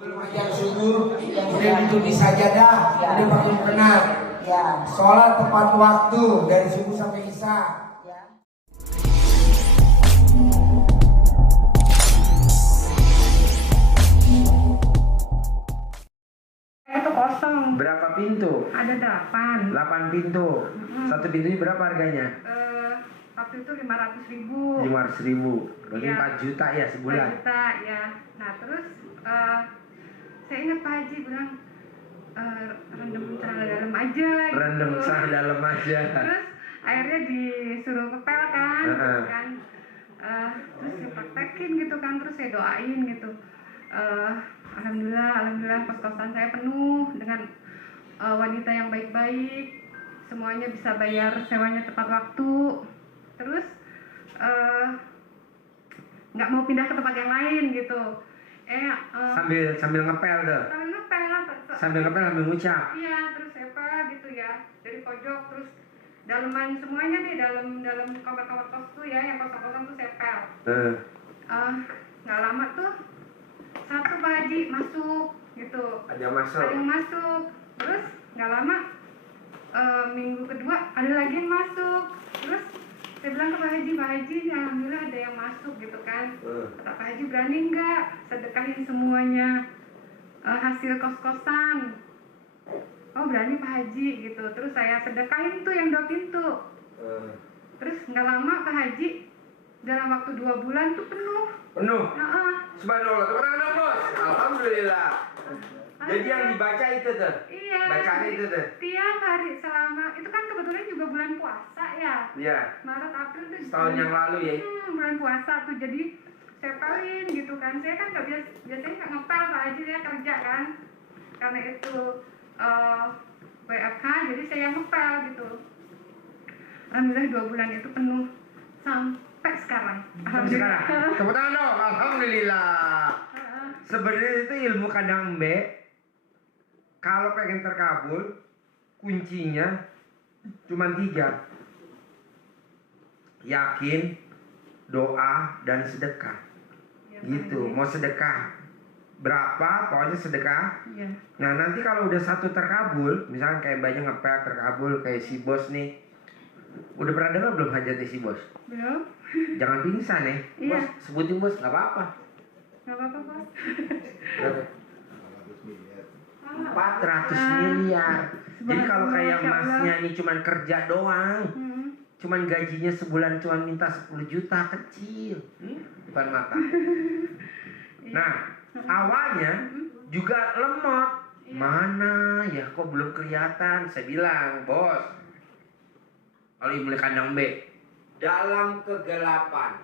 Yang sujud, yang sudah duduk di sajadah, udah pakai mukena. Sholat tepat waktu dari subuh sampai isya. Itu kosong. Berapa pintu? Ada 8. 8 pintu. Satu pintunya berapa harganya? Waktu itu 500.000. 500.000. Berarti Iya. 4 juta ya sebulan. 4 juta ya. Nah terus saya ingat Pak Haji bilang rendam celana dalam aja. Rendam gitu. celana dalam aja. Terus akhirnya disuruh ngepel kan, Heeh. kan. Terus saya praktekin gitu kan, terus saya doain gitu. Alhamdulillah kos-kosan saya penuh dengan wanita yang baik-baik, semuanya bisa bayar sewanya tepat waktu. Terus nggak mau pindah ke tempat yang lain gitu. Sambil ngepel tuh. Sambil ngepel sambil ngucap. Iya, terus sepel gitu ya dari pojok, terus daleman semuanya nih, dalam kamar-kamar kos tuh ya, yang kosong-kosong tuh sepel. Nggak lama tuh satu Pak Haji masuk gitu. Ada masuk. Ada yang masuk. Terus nggak lama minggu kedua ada lagi yang masuk. Terus saya bilang ke Pak Haji, alhamdulillah ada yang masuk gitu kan. Kata Pak Haji, berani nggak sedekahin semuanya hasil kos-kosan? Oh berani Pak Haji gitu. Terus saya sedekahin tuh yang 2 pintu. Terus nggak lama Pak Haji dalam waktu 2 bulan tuh penuh. Penuh. Subhanallah. Tepuk tangan dong, Bos. Alhamdulillah. Jadi yang dibaca itu tuh. Iya. Bacaan itu tuh. Tiap hari selama itu kan kebetulan juga bulan puasa ya. Iya. Maret April tuh. Setahun yang lalu ya. Bulan puasa tuh, jadi sepelin gitu kan. Saya kan nggak biasanya nggak ngepel Pak Haji, saya kerja kan. Karena itu WFH, jadi saya ngepel gitu. Alhamdulillah 2 bulan itu penuh sampai sekarang. Sekarang. Tepuk tangan dong. Alhamdulillah. Sebenarnya itu ilmu kandang embe. Kalau pengen terkabul, kuncinya cuma 3. Yakin, doa, dan sedekah. Ya, Gitu. Mau sedekah berapa, pokoknya sedekah. Iya. Nah nanti kalau udah satu terkabul, misalnya kayak banyak ngepel terkabul kayak si Bos nih. Udah pernah dengar belum hajatnya si Bos? Belum? Jangan pingsan ya. Iya. Bos, sebutin Bos, nggak apa-apa. Nggak apa-apa Bos. 400 miliar. Jadi kalau kayak Masya Allah. masnya ini cuman kerja doang, cuman gajinya sebulan cuman minta 10 juta, kecil depan mata. Nah awalnya juga lemot. Mana ya kok belum kelihatan. Saya bilang, Bos, kalau ibu kandang B, dalam kegelapan,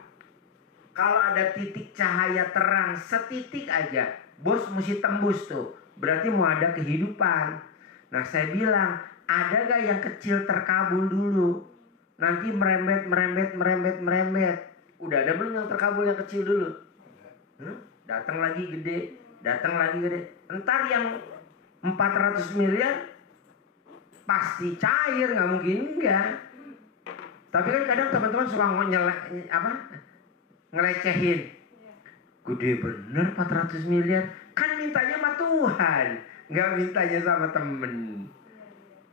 kalau ada titik cahaya terang setitik aja, Bos mesti tembus tuh. Berarti mau ada kehidupan. Nah saya bilang, ada gak yang kecil terkabul dulu? Nanti merembet. Udah ada belum yang terkabul yang kecil dulu? Datang lagi gede. Entar yang 400 miliar pasti cair, nggak mungkin enggak. Tapi kan kadang teman-teman suka ngelecehin. Gede bener 400 miliar. Kan mintanya sama Tuhan, nggak mintanya sama temen.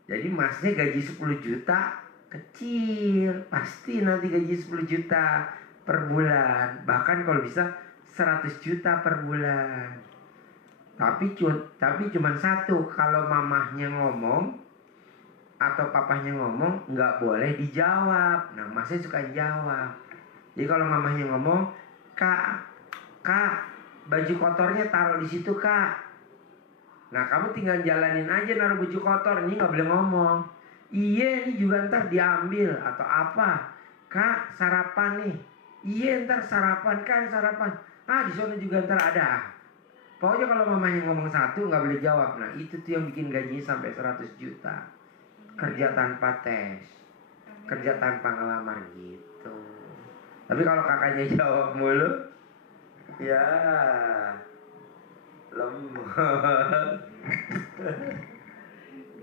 Jadi masnya gaji 10 juta kecil, pasti nanti gaji 10 juta per bulan. Bahkan kalau bisa 100 juta per bulan. Tapi cuma satu, kalau mamahnya ngomong atau papahnya ngomong nggak boleh dijawab. Nah masnya suka jawab. Jadi kalau mamahnya ngomong, kak, baju kotornya taruh di situ kak. Nah kamu tinggal jalanin aja naruh baju kotor, ini nggak boleh ngomong. Iya ini juga ntar diambil atau apa. Kak sarapan nih. Iya ntar sarapan kan sarapan. Di sana juga ntar ada. Pokoknya kalau mamanya ngomong satu nggak boleh jawab. Nah itu tuh yang bikin gajinya sampai 100 juta. Kerja tanpa tes, kerja tanpa ngelamar gitu. Tapi kalau kakaknya jawab mulu, ya lemot.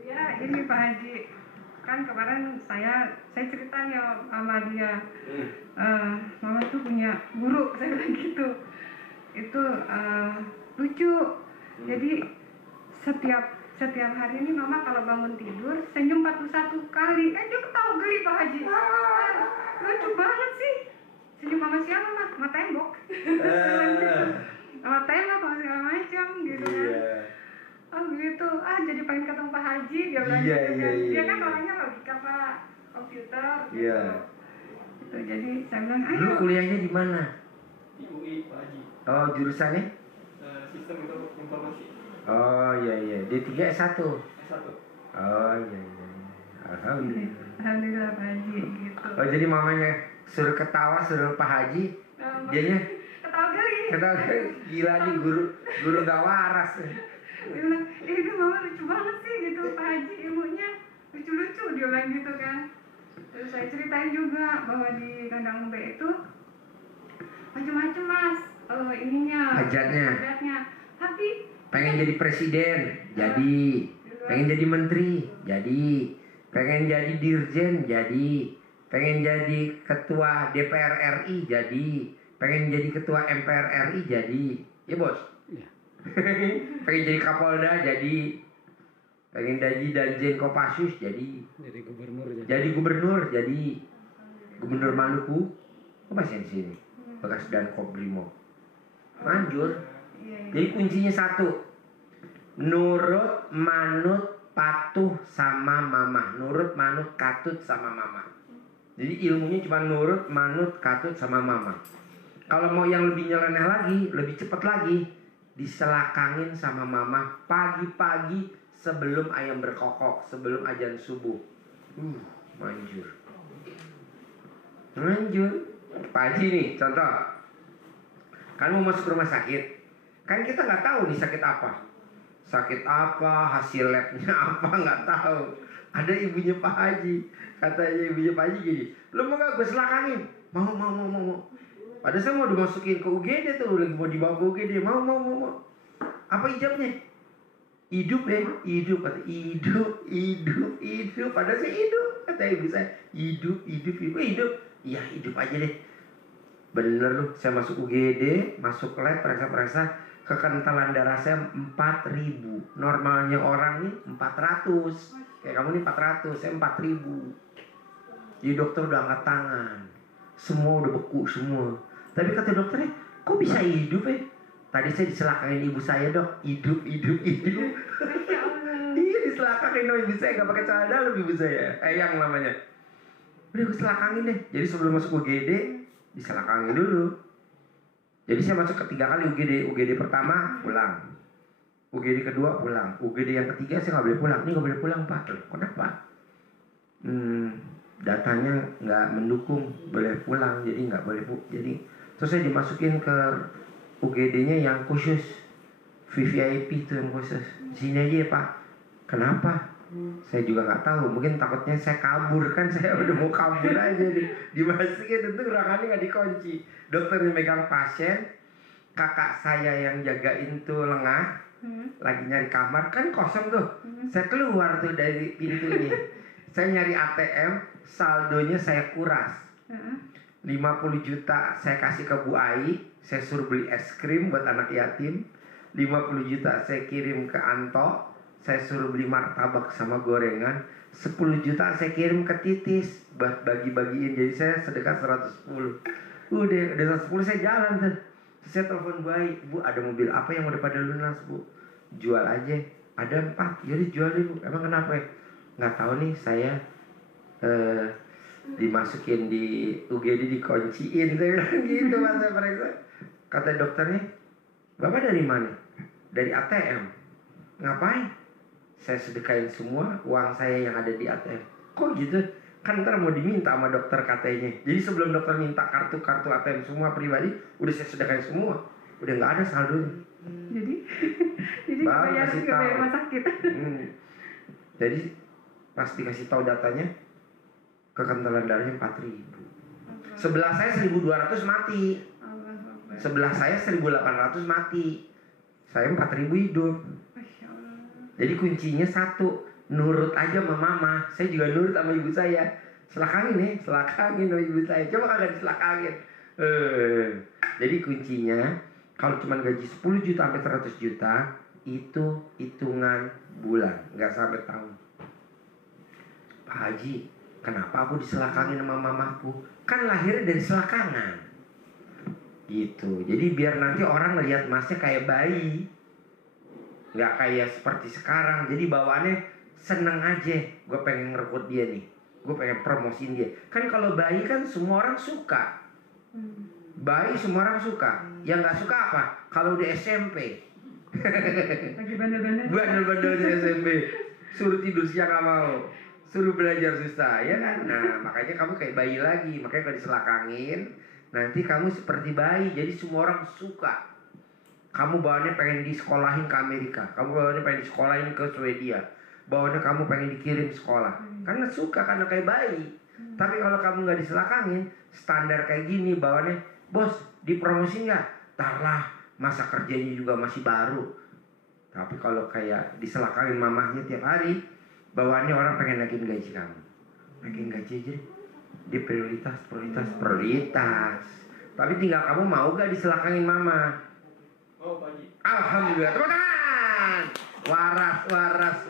Ya ini Pak Haji, kan kemarin saya cerita ya sama dia. Mama tuh punya guru, saya bilang gitu. Itu lucu. Jadi setiap hari ini mama kalau bangun tidur senyum 41 kali. Dia ketawa geli Pak Haji. Lucu banget sih. Senyum sama siapa mah? Sama tembok. Sama tembok sama segala macam gitu kan. Oh gitu. Jadi pengen ketemu Pak Haji dia bilang gitu kan. Dia kan orangnya logika Pak, komputer gitu. Gitu. Jadi saya bilang ayo. Lu kuliahnya di mana? Di UI Pak Haji. Oh, jurusannya? Sistem informasi. Oh iya. D3 S1. S1. Oh iya. Alhamdulillah. Alhamdulillah Pak Haji gitu. Oh jadi mamanya suruh ketawa, suruh Pak Haji, dianya ketawa geli. Gila nih guru gak waras. Dia bilang, ini mama lucu banget sih gitu Pak Haji, ilmunya lucu-lucu dia bilang gitu kan. Terus saya ceritain juga bahwa di kandang B itu macam-macam mas, hajatnya. Tapi pengen jadi presiden, jadi. Pengen jadi menteri, jadi. Pengen jadi dirjen, jadi. Pengen jadi ketua DPR RI, jadi. Pengen jadi ketua MPR RI, jadi. Ya bos? Iya. Pengen jadi Kapolda, jadi. Pengen jadi Danjen Kopassus, jadi. Jadi gubernur, jadi. Gubernur Maluku. Kok masih di sini? Bekas dan Kobrimo. Manjur. Jadi kuncinya satu. Nurut, manut, patuh sama mama. Nurut, manut, katut sama mama. Jadi ilmunya cuma nurut, manut, katut sama mama. Kalau mau yang lebih nyeleneh lagi, lebih cepat lagi, diselakangin sama mama pagi-pagi sebelum ayam berkokok, sebelum azan subuh. Manjur. Pak Haji nih, contoh. Kan mau masuk rumah sakit. Kan kita nggak tahu nih sakit apa. Sakit apa, hasil labnya apa, nggak tahu. Ada ibunya Pak Haji. Katanya ibunya Pak Haji gini, lu mau gak gue selakangin? Mau. Padahal saya mau dimasukin ke UGD tuh, lagi mau dibawa ke UGD. Mau. Apa ijabnya? Hidup deh, hidup. Kata hidup. Padahal saya hidup. Kata ibu saya, hidup. Iya hidup aja deh. Bener lu, saya masuk UGD, masuk lab, periksa. Kekentalan darah saya 4.000. Normalnya orang nih 400. Kayak kamu nih 400, saya 4.000. Jadi dokter udah angkat tangan. Semua udah beku semua. Tapi kata dokternya, kok bisa hidup ya? Tadi saya diselakain ibu saya dok. Hidup. Iya diselakain dong ibu saya. Gak pakai celana dalam ibu saya. Eyang namanya. Udah gue selakangin deh. Jadi sebelum masuk UGD, diselakangin dulu. Jadi saya masuk ketiga kali UGD pertama pulang, UGD kedua pulang, UGD yang ketiga saya nggak boleh pulang. Ini nggak boleh pulang pak. Loh, kenapa? Datanya nggak mendukung, boleh pulang jadi nggak boleh jadi. Terus saya dimasukin ke UGD-nya yang khusus, VVIP itu yang khusus. Sini aja ya pak. Kenapa? Saya juga nggak tahu. Mungkin takutnya saya kabur kan, saya udah mau kabur aja dimasukin tentu ruangannya nggak dikunci. Dokternya megang pasien, kakak saya yang jagain tuh lengah, lagi nyari kamar kan kosong tuh. Saya keluar tuh dari pintunya. Saya nyari ATM, saldonya saya kuras. 50 juta saya kasih ke Bu Ai, saya suruh beli es krim buat anak yatim. 50 juta saya kirim ke Anto, saya suruh beli martabak sama gorengan. 10 juta saya kirim ke Titis buat bagi-bagiin. Jadi saya sedekah 110. Udah 110 saya jalan tuh. Saya telepon Bu Ai, Bu ada mobil apa yang udah pada lunas Bu? Jual aja. Ada 4, jadi jual Bu. Emang kenapa ya? Nggak tahu nih, saya dimasukin di UGD dikunciin. Saya bilang gitu pas saya periksa. Kata dokternya, Bapak dari mana? Dari ATM. Ngapain? Saya sedekahin semua uang saya yang ada di ATM. Kok gitu? Kan ntar mau diminta sama dokter katanya. Jadi sebelum dokter minta kartu ATM semua pribadi, udah saya sedekahin semua. Udah nggak ada saldonya. Jadi bayar rumah sakit. Jadi pas dikasih tahu datanya, kekentalan darahnya 4.000. Sebelah saya 1.200 mati. Sebelah saya 1.800 mati. Saya 4.000 hidup. Jadi kuncinya satu, nurut aja sama mama. Saya juga nurut sama ibu saya. Selakangin sama ibu saya. Coba kagak diselakangin. Jadi kuncinya, kalau cuma gaji 10 juta sampai 100 juta, itu hitungan bulan, nggak sampai tahun. Pak Haji, kenapa aku diselakangin sama mamaku? Kan lahirnya dari selakangan. Gitu. Jadi biar nanti orang ngelihat masnya kayak bayi, nggak kayak seperti sekarang. Jadi bawaannya seneng aja. Gue pengen ngerekut dia nih, gue pengen promosiin dia. Kan kalau bayi kan semua orang suka. Bayi semua orang suka. Yang nggak suka apa? Kalau udah SMP. Lagi bandel-bandel. Bandel-bandelnya SMP. Suruh tidur siang nggak mau, suruh belajar susah, ya kan? Nah, makanya kamu kayak bayi lagi. Makanya kalau diselakangin, nanti kamu seperti bayi. Jadi semua orang suka. Kamu bawaannya pengen disekolahin ke Amerika, kamu bawaannya pengen disekolahin ke Swedia, bawaannya kamu pengen dikirim sekolah. Karena suka, karena kayak bayi. Tapi kalau kamu nggak diselakangin, standar kayak gini, bawaannya, bos, dipromosi nggak? Tarlah, masa kerjanya juga masih baru. Tapi kalau kayak diselakangin mamahnya tiap hari, bawaannya orang pengen naikin gaji kamu. Naikin gaji aja, dia prioritas. Tapi tinggal kamu mau gak diselakangin mama? Oh, Pak Haji. Alhamdulillah, tepuk tangan. Waras.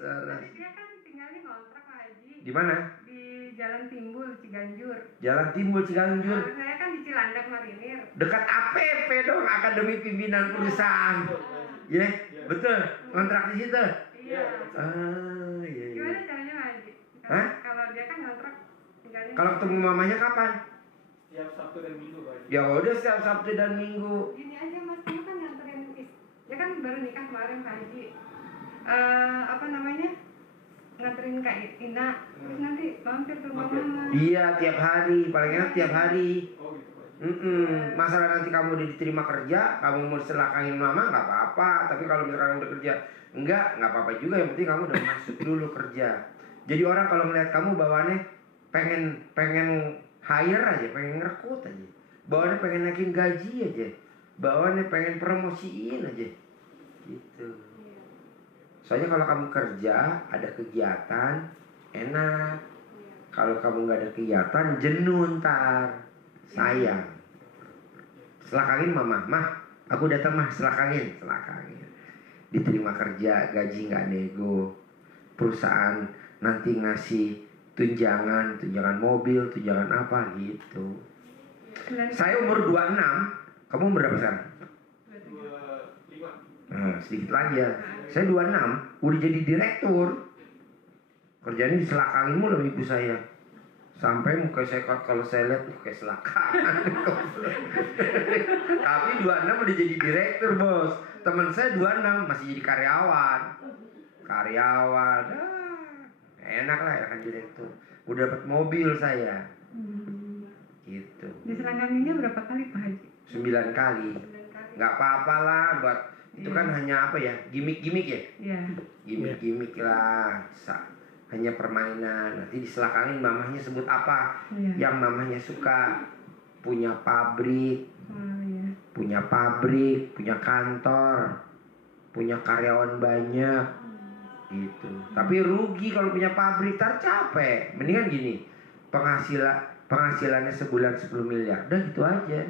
Tapi dia kan tinggalnya ngontrak Pak Haji. Di mana? Di Jalan Timbul, Ciganjur. Jalan Timbul, Ciganjur. Nah, saya kan di Cilandak Marinir. Dekat APP dong, Akademi Pimpinan Perusahaan. Ya, betul. Kontrak di situ. Iya. Iya. Gimana caranya Pak Haji? Hah? Kalau dia kan ngontrak tinggalnya. Kalau ketemu mamanya kapan? Tiap Sabtu dan Minggu, Pak Haji. Ya udah, setiap Sabtu dan Minggu. Gini aja Mas, kamu kan nganterin dia kan baru nikah kemarin Pak Haji. Apa namanya? Nganterin Kak Ina. Terus nanti mampir ke rumah mama. Iya, tiap hari, paling enak tiap hari. Oh, gitu, Pak Haji. Masalah nanti kamu udah diterima kerja, kamu mau diselakangin mama nggak apa-apa. Tapi kalau misalkan kamu udah kerja, nggak apa-apa juga. Yang penting kamu udah masuk dulu kerja. Jadi orang kalau melihat kamu bawaannya pengen hire aja, pengen ngerekrut aja, bawaannya pengen naikin gaji aja, bawaannya pengen promosiin aja, gitu. Soalnya kalau kamu kerja ada kegiatan enak. Kalau kamu nggak ada kegiatan jenuh ntar. Sayang. Selakangin mama, mah aku datang mah, selakangin. Diterima kerja, gaji nggak nego, perusahaan nanti ngasih tunjangan mobil, tunjangan apa gitu. Saya umur 26, kamu umur berapa sekarang? 25. Nah, sedikit lagi ya. Saya 26, udah jadi direktur. Kerjanya diselakangin mulu sama ibu saya. Sampai muka saya kalau saya lihat kayak selakangan. Tapi 26 udah jadi direktur, Bos. Teman saya 26 masih jadi karyawan. Enak lah ya kan direktur. Udah dapat mobil saya. Gitu. Diselanganginnya berapa kali Pak Haji? 9 kali. 9 kali. Nggak apa-apa lah buat itu kan hanya apa ya? Gimik-gimik ya? Iya. Gimik-gimik lah. Hanya permainan. Nanti diselakangin mamahnya sebut apa? Iya. Yang mamahnya suka. Punya pabrik. Iya. Punya pabrik, punya kantor, punya karyawan banyak. Gitu. Tapi rugi kalau punya pabrik, tar capek. Mendingan gini, penghasilannya sebulan 10 miliar, udah gitu aja.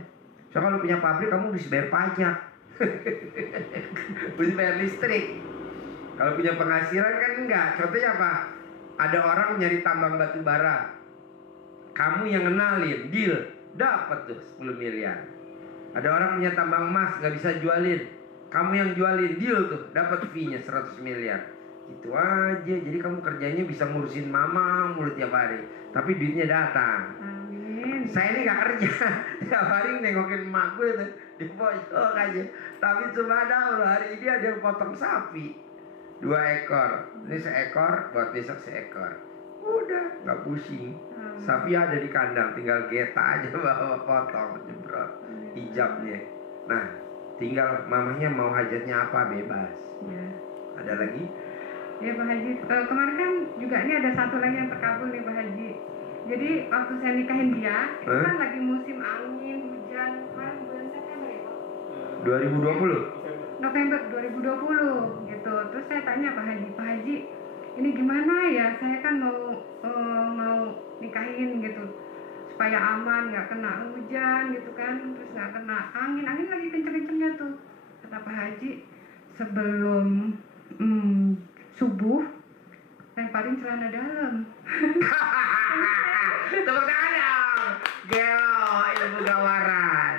So kalau punya pabrik kamu bisa bayar pajak, bisa bayar listrik. Kalau punya penghasilan kan enggak. Contohnya apa? Ada orang nyari tambang batu bara, kamu yang kenalin, deal, dapat tuh 10 miliar. Ada orang punya tambang emas, nggak bisa jualin, kamu yang jualin, deal tuh, dapat fee-nya 100 miliar. Gitu aja. Jadi kamu kerjanya bisa ngurusin mama mulu tiap hari, tapi duitnya datang. Amin. Saya ini nggak kerja, tiap hari nengokin emak gue tuh di pojok aja. Tapi cuma ada hari ini ada yang potong sapi 2 ekor. Ini seekor, buat besok seekor. Udah nggak pusing. Sapi ada di kandang, tinggal geta aja bawa potong, jebrot hijabnya. Nah, tinggal mamanya mau hajatnya apa bebas. Ya. Ada lagi? Ya Pak Haji, kemarin kan juga ini ada satu lagi yang terkabul nih Pak Haji. Jadi waktu saya nikahin dia, itu kan lagi musim angin, hujan, kemarin bulan September ya Pak? 2020? November 2020 gitu. Terus saya tanya Pak Haji, ini gimana ya? Saya kan mau nikahin gitu, supaya aman, nggak kena hujan gitu kan, terus nggak kena angin lagi kenceng-kencengnya tuh. kata Pak Haji sebelum subuh lemparin celana dalam. Tepuk tangan dong. Gelo, ilmu gawaran.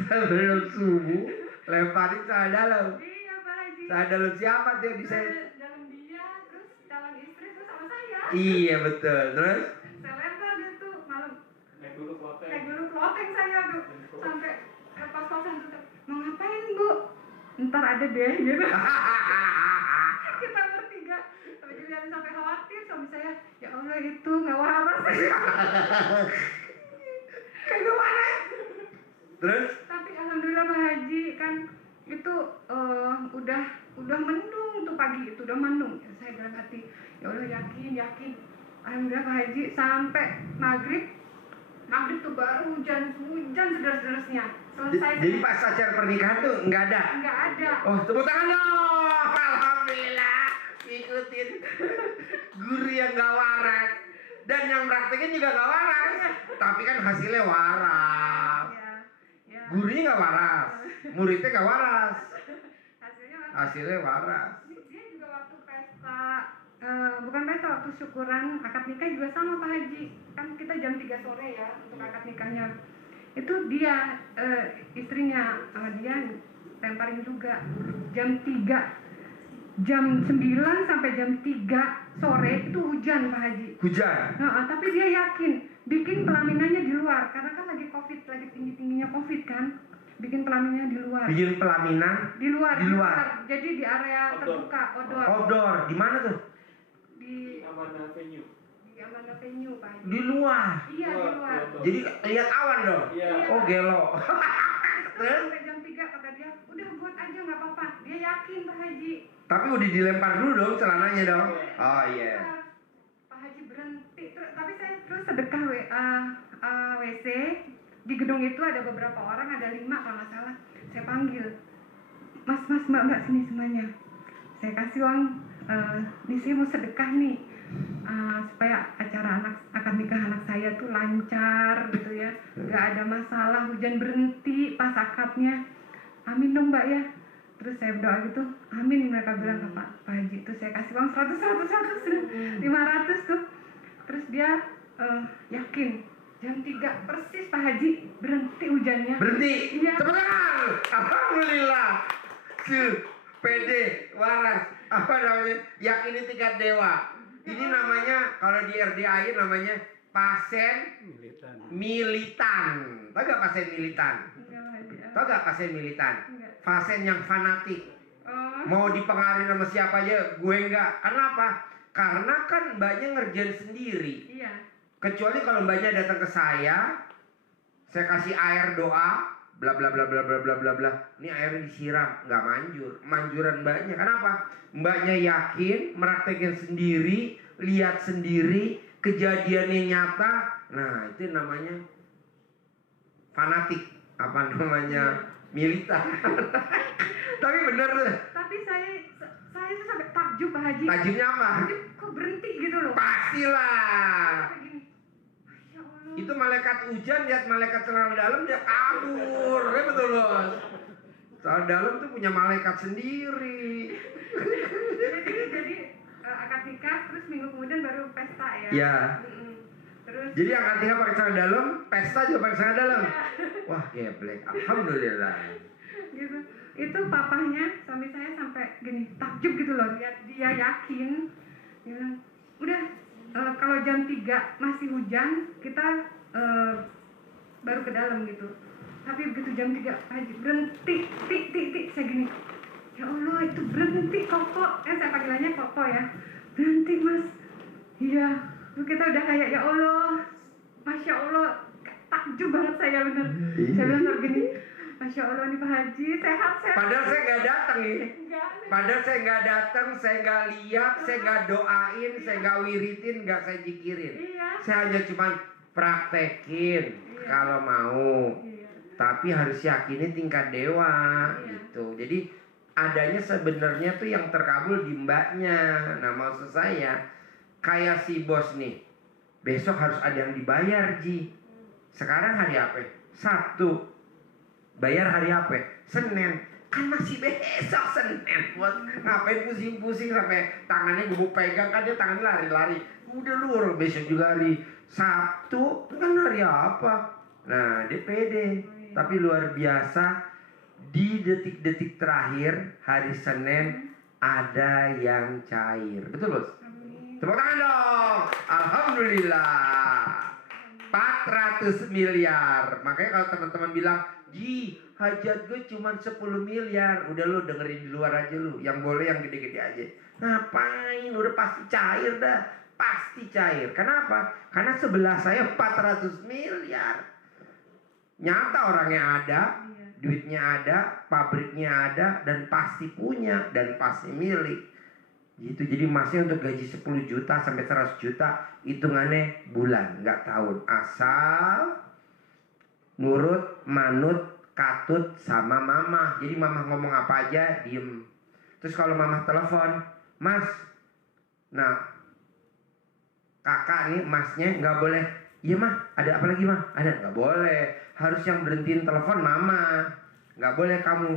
Sebelum subuh lemparin celana dalam. Iya Pak Haji. Celana dalam siapa tuh di saya? Dalam dia, terus dalam istri, terus sama saya. Iya betul. Terus Saya lempar gitu malam. Naik dulu kloteng. Kayak dulu ploteng saya tuh sampai pas-pasan tuh. Mau ngapain Bu? Ntar ada deh gitu. Kita bertiga. Sampai Julian sampai khawatir suami saya. Ya Allah itu nggak waras. Kagak waras. Terus Tapi alhamdulillah Pak Haji kan itu udah mendung tuh pagi itu udah mendung. Ya, saya dalam hati ya Allah yakin. Alhamdulillah Pak Haji sampai maghrib tuh baru hujan sederas-derasnya. Selesai. jadi pas acara pernikahan tuh nggak ada. Nggak ada. Oh tepuk tangan dong. Alhamdulillah ikutin guru yang gak waras dan yang praktekin juga gak waras. Tapi kan hasilnya waras. Ya. Gurunya gak waras, muridnya gak waras. Hasilnya Waras. dia juga waktu pesta bukan pesta, waktu syukuran akad nikah juga sama Pak Haji. Kan kita jam 3 sore ya untuk akad nikahnya. Itu dia istrinya sama dia lemparin juga jam 3, jam 9 sampai jam 3 sore itu hujan Pak Haji. Hujan. Nah, tapi dia yakin bikin pelaminannya di luar karena kan lagi Covid, lagi tinggi-tingginya Covid kan. Bikin pelaminannya di luar. Bikin pelaminan Di luar. Di luar. Jadi di area terbuka, outdoor. Di mana tuh? Di Amanah venue. Amanda Venue Pak Haji. Di luar. Iya di luar. Jadi lihat awan dong. Iya. Oh gelo. Terus sampai jam 3 kata dia, udah buat aja nggak apa-apa. Dia yakin Pak Haji. Tapi udah dilempar dulu dong celananya dong. Oh iya. Pak Haji berhenti. Tapi saya terus sedekah WC. Di gedung itu ada beberapa orang, ada 5 kalau nggak salah. Saya panggil, Mas, Mbak sini semuanya. Saya kasih uang. Nih saya mau sedekah nih. Supaya acara akad nikah anak saya tuh lancar gitu ya, nggak ada masalah, hujan berhenti pas akadnya. Amin dong Mbak ya. Terus saya berdoa gitu, amin mereka bilang ke Pak Haji. Terus saya kasih uang 100 500 tuh. Terus dia yakin jam 3 persis Pak Haji berhenti hujannya. Berhenti. Iya. Tepuk tangan. Alhamdulillah. Pede, waras. Apa namanya? Yakini tingkat dewa. Ini namanya kalau di RDI namanya pasien militan. Tahu gak pasien militan? Tahu gak pasien militan? Pasien yang fanatik. Mau dipengaruhi sama siapa aja, gue enggak. Kenapa? Karena kan mbaknya ngerjain sendiri. Iya. Kecuali kalau mbaknya datang ke saya kasih air doa, bla bla bla bla bla bla bla bla. Ini airnya disiram, nggak manjur. Manjuran mbaknya. Kenapa? Mbaknya yakin, meraktekin sendiri, lihat sendiri, kejadiannya nyata. Nah itu namanya fanatik. Apa namanya? Militan. Tapi bener tuh. Tapi saya tuh sampai takjub Pak Haji. Tajuknya apa? Takjub kok berhenti gitu loh. Pastilah. Kayak gini. Ya Allah. Itu malaikat hujan lihat malaikat celana dalam dia kabur. Ya betul bos. Celana dalam tuh punya malaikat sendiri. Jadi akad nikah terus minggu kemudian baru pesta ya. Ya. Terus Jadi akad nikah pakai celana dalam, pesta juga pakai celana dalam. ya, Wah geblek. Alhamdulillah. gitu. Itu papahnya suami saya sampai gini takjub gitu loh, lihat dia yakin. Dia bilang, udah kalau jam 3 masih hujan kita baru ke dalam gitu. Tapi begitu jam 3 Haji berhenti, tik saya gini. Ya Allah itu berhenti Koko. Saya panggilannya Koko ya. Berhenti Mas. Iya. Terus kita udah kayak ya Allah. Masya Allah. Takjub banget saya bener. Saya bilang kayak gini. Masya Allah nih Pak Haji sehat. Padahal saya nggak datang nih. Enggak. Padahal saya nggak datang, saya nggak lihat, saya nggak doain, saya nggak wiritin, nggak saya jikirin. Iya. Saya hanya cuman praktekin kalau mau. Iya. Tapi harus yakinin tingkat dewa Iya. gitu. Jadi adanya sebenarnya tuh yang terkabul di mbaknya. Nah maksud saya kayak si bos nih, besok harus ada yang dibayar Ji. Sekarang hari apa? Sabtu. Bayar hari apa? Senin. kan masih besok Senin, buat ngapain pusing-pusing sampai tangannya gue pegang, kan dia tangannya lari-lari. Udah lu besok juga hari Sabtu, kan hari apa? Nah dia pede, tapi luar biasa. Di detik-detik terakhir hari Senin ada yang cair, betul bos? Tepuk tangan dong, alhamdulillah. 400 miliar. Makanya kalau teman-teman bilang, Ji, hajat gue cuma 10 miliar. Udah lu dengerin di luar aja lu. Yang boleh yang gede-gede aja. Ngapain? Udah pasti cair dah. Pasti cair. Kenapa? Karena sebelah saya 400 miliar. Nyata orangnya ada, duitnya ada, pabriknya ada, dan pasti punya, dan pasti milik. Gitu. Jadi masnya untuk gaji 10 juta sampai 100 juta hitungannya bulan, nggak tahun. Asal nurut, manut, katut sama mama. Jadi mama ngomong apa aja diem. Terus kalau mama telepon, Mas, nah kakak nih masnya nggak boleh. Iya mah, ada apa lagi mah? Ada, nggak boleh. Harus yang berhentiin telepon mama. Nggak boleh kamu.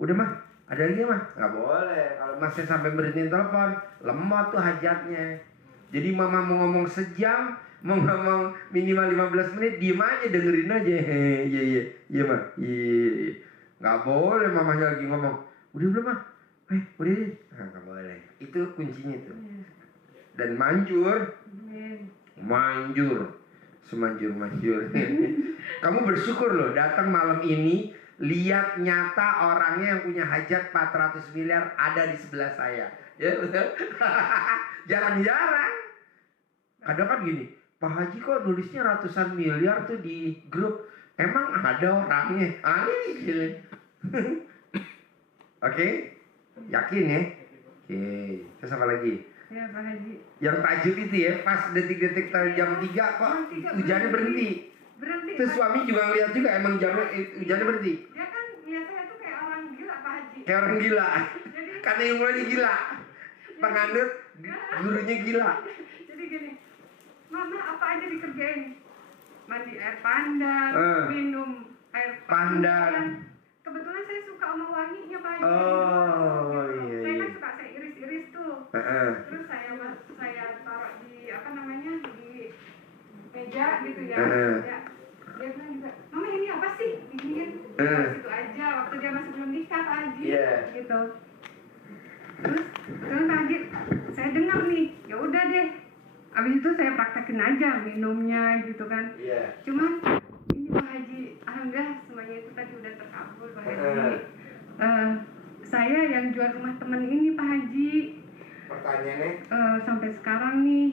Udah mah, ada lagi mah? Nggak boleh. Kalau masih sampai berhentiin telepon, lemot tuh hajatnya. Jadi mama mau ngomong sejam, mau ngomong minimal 15 menit, diem aja, dengerin aja. Iya, iya mah. Iya. Nggak boleh mamanya lagi ngomong. Udah belum mah? Udah deh. Nah, nggak boleh. Itu kuncinya tuh. Dan manjur. Manjur. Semanjur-manjur. Kamu bersyukur loh datang malam ini, lihat nyata orangnya yang punya hajat 400 miliar ada di sebelah saya. Ya betul. Jarang-jarang. Kadang kan gini, Pak Haji kok nulisnya ratusan miliar tuh di grup. Emang ada orangnya? Ini gini. Oke? Yakin ya? Oke. Terus apa lagi? Ya Pak Haji. Yang takjub itu ya, pas detik-detik jam 3 kok hujannya berhenti. Terus suami juga ngeliat juga emang hujannya berhenti. Dia kan lihat saya tuh kayak orang gila Pak Haji. Kayak orang gila. Jadi, karena yang mulai gila. Penganut gurunya gila. Jadi gini, Mama apa aja dikerjain? Mandi air pandan, minum air pandan. Kebetulan saya suka sama wanginya Pak Haji. Oh gitu. iya. Saya kan suka saya iris-iris tuh. Terus saya taruh di apa namanya di meja gitu ya. Ya. Dia bilang juga, Mama ini apa sih? Ini kan situ aja. Waktu dia masih belum nikah Pak Haji. Gitu. Terus Pak Haji, saya dengar nih, ya udah deh. Abis itu saya praktekin aja minumnya gitu kan. Cuman ini Pak Haji, alhamdulillah semuanya itu tadi udah terkabul Pak Haji. Saya yang jual rumah teman ini Pak Haji. Pertanyaannya? Sampai sekarang nih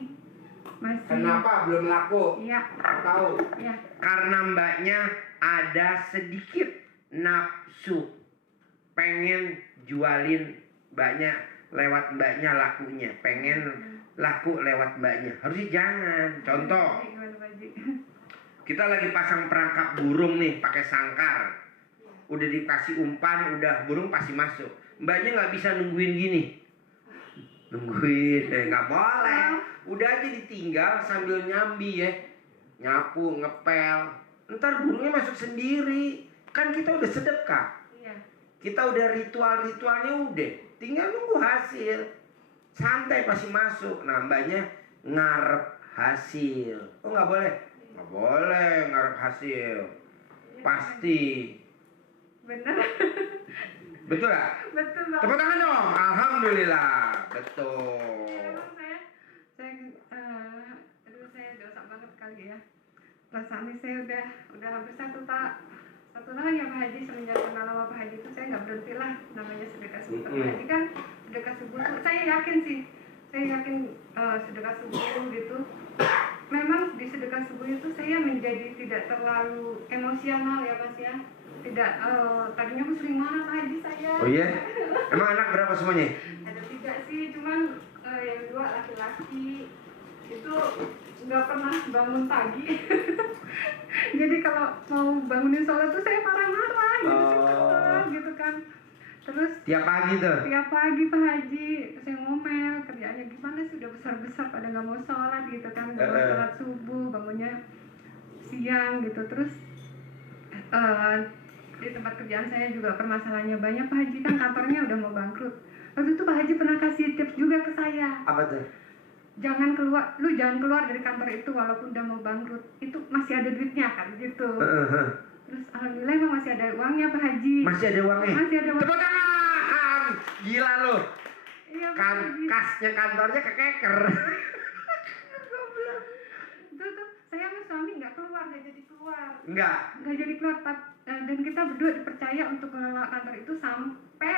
masih. Kenapa belum laku? Iya. Tahu? Iya. Karena mbaknya ada sedikit nafsu, pengen jualin mbaknya lewat mbaknya lakunya, pengen laku lewat mbaknya. Harusnya jangan. Contoh, kita lagi pasang perangkap burung nih pakai sangkar, udah dikasih umpan, udah burung pasti masuk. Mbaknya nggak bisa nungguin gini, nggak boleh. Udah aja ditinggal sambil nyambi ya, nyapu, ngepel. Ntar burungnya masuk sendiri. Kan kita udah sedekah. Kita udah ritualnya udah, tinggal nunggu hasil. Santai pasti masuk. Nah mbaknya ngarep hasil. Oh nggak boleh? Nggak boleh ngarep hasil. Pasti. Bener. Betul gak? Betul Pak. Tepuk tangan dong. Alhamdulillah. Betul. Saya dosa banget kali ya. Perasaan saya udah hampir satu tahun ya Pak Haji, semenjak kenal sama Pak Haji itu saya nggak berhenti lah namanya sedekah subuh. Pak Haji kan sedekah subuh tuh saya yakin sedekah subuh gitu. Memang di sedekah subuh itu saya menjadi tidak terlalu emosional ya Mas ya. Tidak, tadinya aku sering marah Pak Haji saya. Oh iya? Emang anak berapa semuanya? Ada 3 sih, cuman yang 2 laki-laki. Itu nggak pernah bangun pagi. Jadi kalau mau bangunin sholat tuh saya marah-marah gitu kan. Terus tiap pagi tuh? Tiap pagi Pak Haji saya ngomel, kerjaannya gimana sih, udah besar-besar pada nggak mau sholat gitu kan, nggak mau sholat subuh, bangunnya siang gitu. Terus di tempat kerjaan saya juga permasalahannya banyak Pak Haji, kan kantornya udah mau bangkrut. Waktu itu Pak Haji pernah kasih tips juga ke saya. Apa tuh? Jangan keluar dari kantor itu walaupun udah mau bangkrut. Itu masih ada duitnya kan gitu. Terus alhamdulillah emang masih ada uangnya Pak Haji. Masih ada uangnya? Masih ada uang. Tepuk tangan! Gila lo. Iya Pak Haji. Kasnya kantornya kekeker. Itu tuh saya sama suami nggak jadi keluar. Enggak. Nggak jadi keluar Pak. Dan kita berdua dipercaya untuk mengelola kantor itu sampai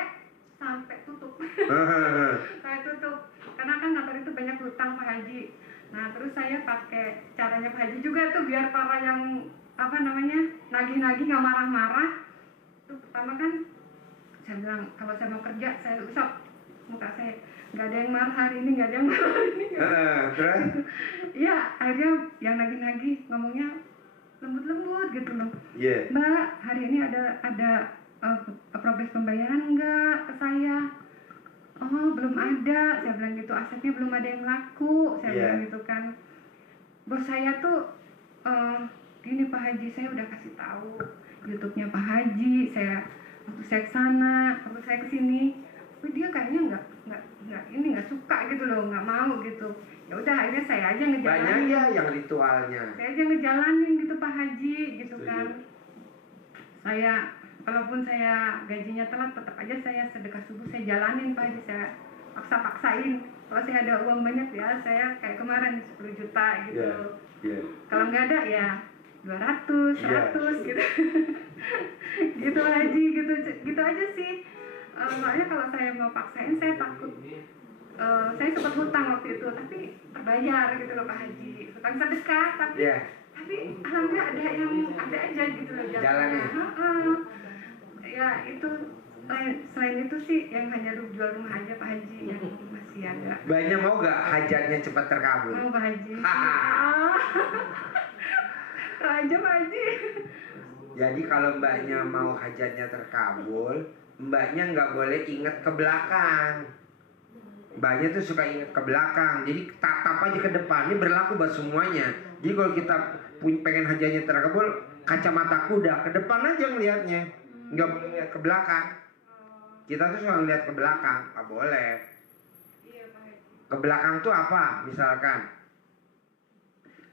tutup. Sampai tutup. Karena kan kantor itu banyak hutang Pak Haji. Nah terus saya pakai caranya Pak Haji juga tuh biar para yang nagih-nagih nggak marah-marah. Tuh pertama kan saya bilang kalau saya mau kerja saya usap muka saya, nggak ada yang marah hari ini, nggak ada yang marah hari ini. Terus? Iya, akhirnya yang nagih-nagih ngomongnya lembut-lembut gitu loh. Iya. Mbak, hari ini ada progres pembayaran nggak ke saya? Oh, belum ada. Saya bilang gitu, asetnya belum ada yang laku. Saya bilang gitu kan. Bos saya tuh gini Pak Haji, saya udah kasih tahu YouTube-nya Pak Haji. Waktu saya kesana, waktu saya kesini, tapi dia kayaknya nggak suka gitu loh, nggak mau gitu. Ya udah akhirnya saya aja ngejalanin. Banyak ya yang ritualnya. Saya aja ngejalanin gitu Pak Haji gitu kan. Saya walaupun saya gajinya telat tetap aja saya sedekah subuh saya jalanin Pak Haji, saya paksain. Kalau saya ada uang banyak ya saya kayak kemarin 10 juta gitu. Kalau nggak ada ya 200, 100 gitu. Gitu Pak Haji, gitu aja sih. Soalnya kalau saya mau paksain saya takut. Saya sempat hutang waktu itu tapi terbayar gitu loh Pak Haji. Hutang sedekah tapi alhamdulillah ada aja gitu loh jalannya. Ya itu selain itu sih yang hanya jual rumah aja Pak Haji yang masih ada. Banyak mau gak hajatnya cepat terkabul? Mau Pak Haji. Aja Pak Haji. Jadi kalau mbaknya mau hajatnya terkabul, mbaknya nggak boleh ingat ke belakang. Mbaknya tuh suka ingat ke belakang. Jadi tatap aja ke depan. Ini berlaku buat semuanya. Jadi kalau kita pengen hajatnya terkabul, kacamata kuda ke depan aja ngelihatnya. Nggak boleh lihat ke belakang. Kita tuh suka ngeliat ke belakang, nggak boleh. Ke belakang tuh apa? Misalkan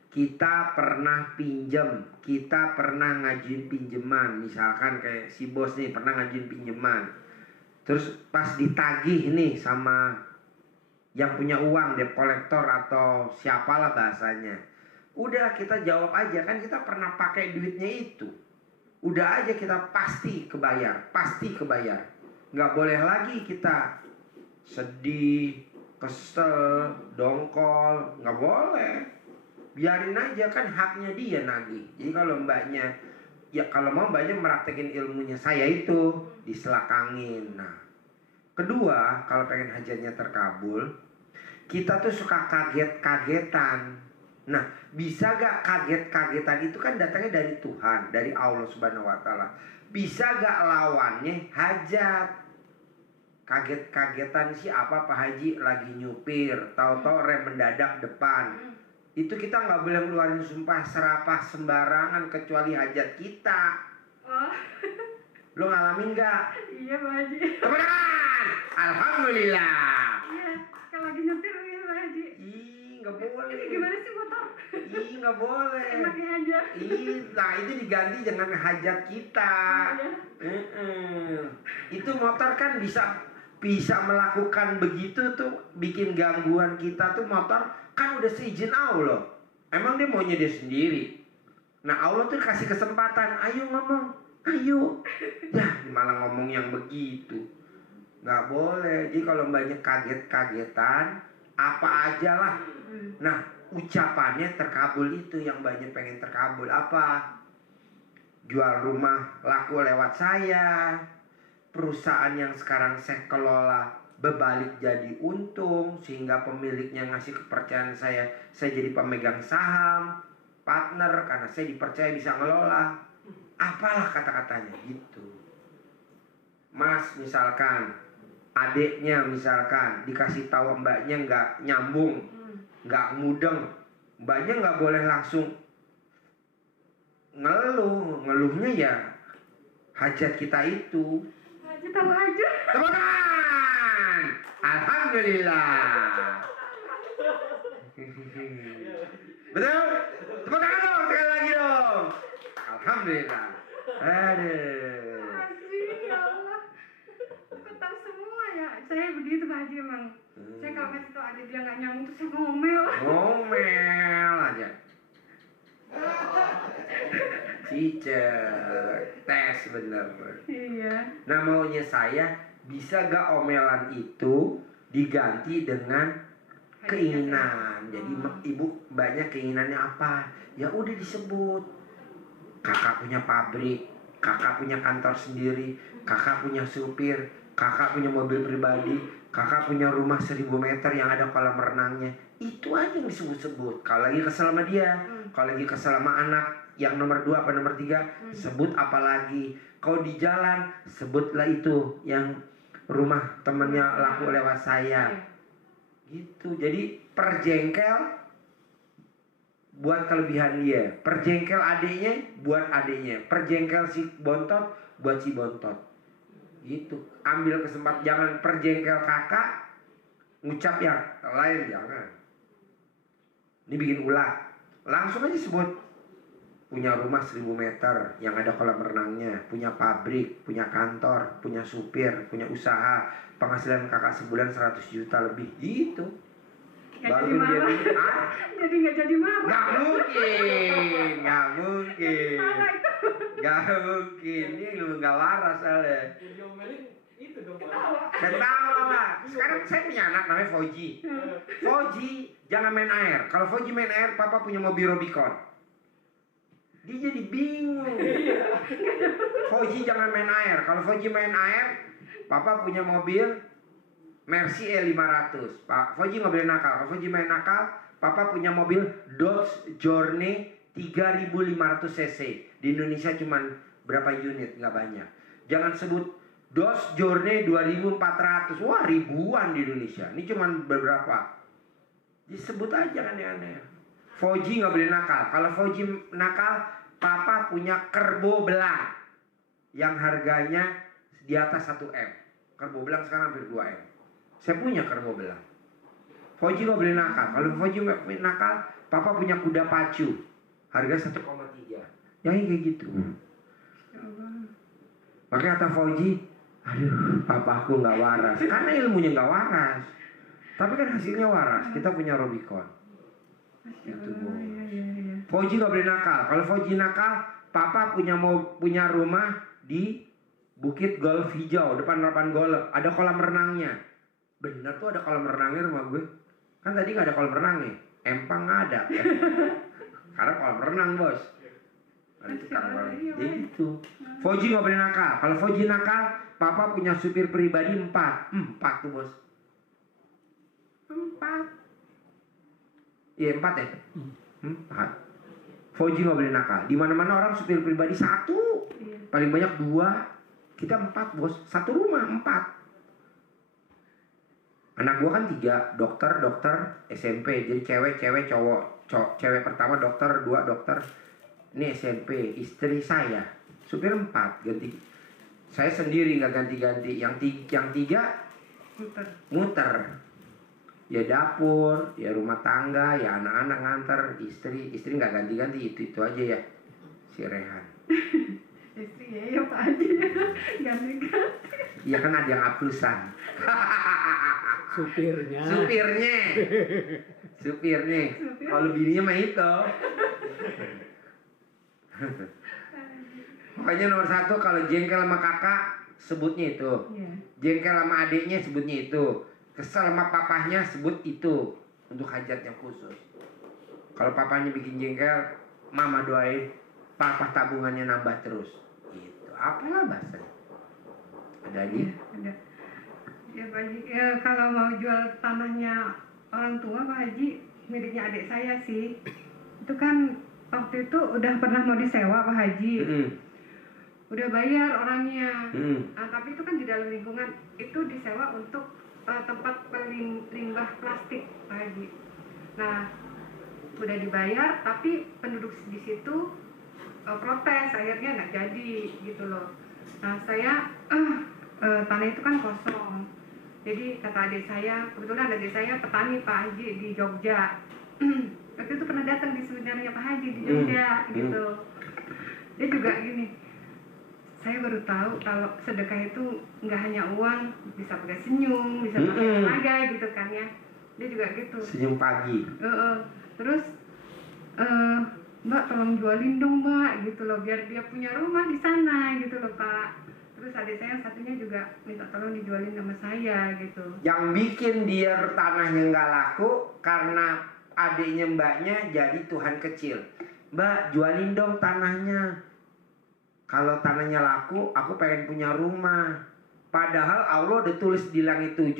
kita pernah pinjam, kita pernah ngajuin pinjaman, misalkan kayak si bos nih pernah ngajuin pinjaman, terus pas ditagih nih sama yang punya uang, debt collector atau siapalah bahasanya, udah kita jawab aja, kan kita pernah pakai duitnya itu, udah aja kita pasti kebayar, nggak boleh lagi kita sedih, kesel, dongkol, nggak boleh. Biarin aja, kan haknya dia nagih. Jadi kalau mbaknya, ya kalau mau mbaknya meraktekin ilmunya saya itu, diselakangin. Nah, kedua, kalau pengen hajatnya terkabul, kita tuh suka kaget-kagetan. Nah, bisa gak kaget-kagetan itu kan datangnya dari Tuhan, dari Allah Subhanahu Wa Taala. Bisa gak lawannya hajat? Kaget-kagetan sih apa Pak Haji lagi nyupir, tahu-tahu rem mendadak depan. Itu kita nggak boleh ngeluarin sumpah serapah sembarangan kecuali hajat kita. Oh. Lo ngalamin nggak? Iya Pak Haji. Teman-teman, alhamdulillah. Iya, kalau lagi nyetir ya Pak Haji. Nggak boleh. Ini gimana sih motor? Nggak boleh. Enaknya aja. Nah itu diganti dengan hajat kita. Itu motor kan bisa melakukan begitu tuh, bikin gangguan kita tuh motor. Kan udah seizin Allah. Emang dia maunya dia sendiri. Nah Allah tuh kasih kesempatan. Ayo ngomong. Ayo. Ya malah ngomong yang begitu. Gak boleh. Jadi kalau mbaknya kaget-kagetan, apa aja lah. Nah ucapannya terkabul itu yang mbaknya pengen terkabul. Apa? Jual rumah laku lewat saya. Perusahaan yang sekarang saya kelola berbalik jadi untung, sehingga pemiliknya ngasih kepercayaan saya jadi pemegang saham, partner, karena saya dipercaya bisa ngelola. Apalah kata-katanya gitu. Mas misalkan adiknya misalkan dikasih tahu mbaknya nggak nyambung, nggak mudeng, mbaknya nggak boleh langsung ngeluhnya ya hajat kita itu. Haji tahu aja. Tepuk tangan. Alhamdulillah. Betul? Tepuk tangan dong, sekali lagi dong. Alhamdulillah. Aduh. Haji, ya Allah. Aku tahu semua ya. Saya begitu Pak Haji emang. Saya kalau kasih tau ada dia nggak nyambung terus saya ngomel. Ngomel aja. Cicek, tes bener. Iya. Nah maunya saya, bisa gak omelan itu diganti dengan keinginan. Jadi ibu banyak keinginannya apa? Ya udah disebut. Kakak punya pabrik, kakak punya kantor sendiri, kakak punya supir, kakak punya mobil pribadi, kakak punya rumah 1000 meter yang ada kolam renangnya. Itu aja yang disebut-sebut. Kalau lagi kesel sama dia, kalau lagi kesel sama anak yang nomor 2 apa nomor 3, sebut apa lagi. Kalau di jalan, sebutlah itu yang rumah temennya laku lewat saya. Gitu. Jadi perjengkel buat kelebihan dia, perjengkel adiknya buat adiknya, perjengkel si bontot buat si bontot. Gitu. Ambil kesempatan, jangan perjengkel kakak ngucap yang lain, jangan. Ini bikin ulah. Langsung aja sebut. Punya rumah 1000 meter yang ada kolam renangnya, punya pabrik, punya kantor, punya supir, punya usaha, penghasilan kakak sebulan 100 juta lebih. Gitu. Gak Baru jadi dia marah. bilang, Jadi nggak jadi marah. Gak mungkin, gak mungkin, Marah itu. gak mungkin. Ini lu gak waras soalnya. Yang diomelin itu dong, Pak. Ketawa. Ketawa lah. Sekarang saya punya anak namanya Fauji. Fauji jangan main air. Kalau Fauji main air, papa punya mobil Rubicon. Dia jadi bingung. Fauji jangan main air. Kalau Fauji main air, papa punya mobil Mercy E500. Pak Fauji nggak boleh nakal. Kalau Fauji main nakal, papa punya mobil Dodge Journey 3500 cc. Di Indonesia cuman berapa unit, nggak banyak. Jangan sebut Dodge Journey 2400. Wah, ribuan di Indonesia. Ini cuman beberapa. Disebut aja aneh-aneh. Fauji nggak boleh nakal. Kalau Fauji nakal, papa punya kerbo belang yang harganya di atas 1M. Kerbo belang sekarang hampir 2M. Saya punya kerbo belang. Fauji nggak boleh nakal. Kalau Fauji nakal, papa punya kuda pacu, harga 1,3. Ya kayak gitu. Makanya kata Fauji, aduh, papaku nggak waras. Karena ilmunya nggak waras. Tapi kan hasilnya waras. Kita punya Rubicon. Itu Bu. Fauji nggak boleh nakal. Kalau Fauji nakal, papa punya rumah di Bukit Golf Hijau, depan lapangan golf. Ada kolam renangnya. Bener tuh ada kolam renangnya rumah gue. Kan tadi nggak ada kolam renangnya. Empang nggak ada. Karena kolam renang bos. Jadi gitu. Fauji nggak boleh nakal. Kalau Fauji nakal, papa punya supir pribadi 4 tuh bos. 4. Iya 4 ya. 4. Fauji nggak boleh nakal. Di mana-mana orang supir pribadi 1, paling banyak 2. Kita 4 bos. Satu rumah 4. Anak gua kan 3, dokter SMP. Jadi cewek cowok. Cewek pertama dokter, 2 dokter. Ini SMP. Istri saya supir 4 ganti. Saya sendiri nggak ganti-ganti. Yang 3 muter. Ya dapur, ya rumah tangga, ya anak-anak nganter, istri nggak ganti-ganti, itu aja ya si Rehan. Istri ya Pak Haji ganti-ganti. Iya kan ada yang aplusan. Supirnya. Kalau bininya mah itu. Pokoknya nomor 1 kalau jengkel sama kakak sebutnya itu. Jengkel sama adiknya sebutnya itu. Kesel sama papahnya sebut itu. Untuk hajat yang khusus. Kalau papahnya bikin jengkel, mama doain papa tabungannya nambah terus. Gitu. Apalah bahasanya. Ada lagi? Ada. Ya Pak Haji, kalau mau jual tanahnya orang tua Pak Haji, miliknya adik saya sih. Itu kan waktu itu udah pernah mau disewa Pak Haji. Udah bayar orangnya. Nah, tapi itu kan di dalam lingkungan itu disewa untuk tempat limbah plastik Pak Haji. Nah, udah dibayar tapi penduduk di situ protes, akhirnya nggak jadi gitu loh. Nah saya tanah itu kan kosong. Jadi kata adik saya, kebetulan adik saya petani Pak Haji di Jogja. Waktu itu pernah datang di seminarnya Pak Haji di Jogja gitu. Dia juga gini, saya baru tahu kalau sedekah itu nggak hanya uang, bisa pakai senyum, bisa pakai tenaga gitu kan ya. Dia juga gitu. Senyum pagi. Terus Mbak tolong jualin dong Mbak gitu loh, biar dia punya rumah di sana gitu loh Pak. Terus adik saya yang satunya juga minta tolong dijualin sama saya gitu. Yang bikin dia tanahnya nggak laku karena adiknya mbaknya jadi Tuhan kecil. Mbak jualin dong tanahnya. Kalau tanahnya laku, aku pengen punya rumah. Padahal Allah udah tulis di langit 7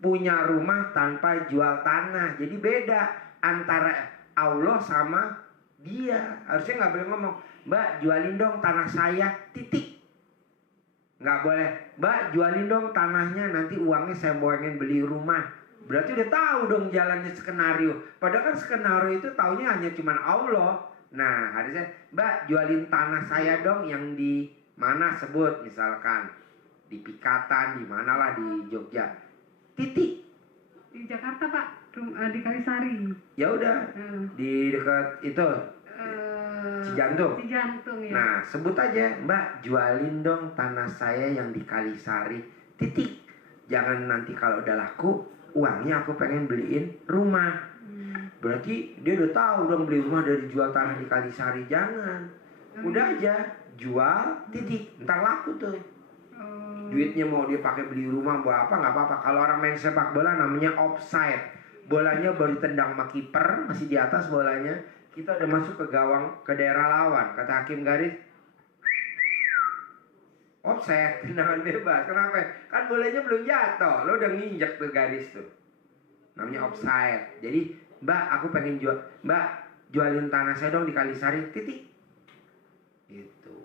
punya rumah tanpa jual tanah. Jadi beda antara Allah sama dia. Harusnya nggak boleh ngomong, Mbak jualin dong tanah saya, titik. Nggak boleh, Mbak jualin dong tanahnya, nanti uangnya saya pengen beli rumah. Berarti udah tahu dong jalannya skenario. Padahal kan skenario itu taunya hanya cuman Allah. Nah harusnya, Mbak jualin tanah saya dong yang di mana sebut, misalkan di Pikatan, di manalah di Jogja, titik. Di Jakarta Pak, di Kalisari. Ya udah, di dekat itu Cijantung. Cijantung ya. Nah sebut aja, Mbak jualin dong tanah saya yang di Kalisari, titik. Jangan nanti kalau udah laku uangnya aku pengen beliin rumah. Berarti dia udah tahu dong beli rumah dari jual tanah di Kalisari. Jangan, udah aja jual, titik. Ntar laku tuh. Duitnya mau dia pakai beli rumah buat apa nggak apa-apa. Kalau orang main sepak bola namanya offside. Bolanya baru ditendang sama kiper, masih di atas bolanya. Kita udah masuk ke gawang, ke daerah lawan. Kata hakim garis, offside, tendangan bebas. Kenapa? Kan bolanya belum jatuh, lo udah nginjek tuh garis tuh. Namanya offside. Jadi, Mbak, aku pengen jual, Mbak, jualin tanah saya dong di Kalisari, titik. Gitu.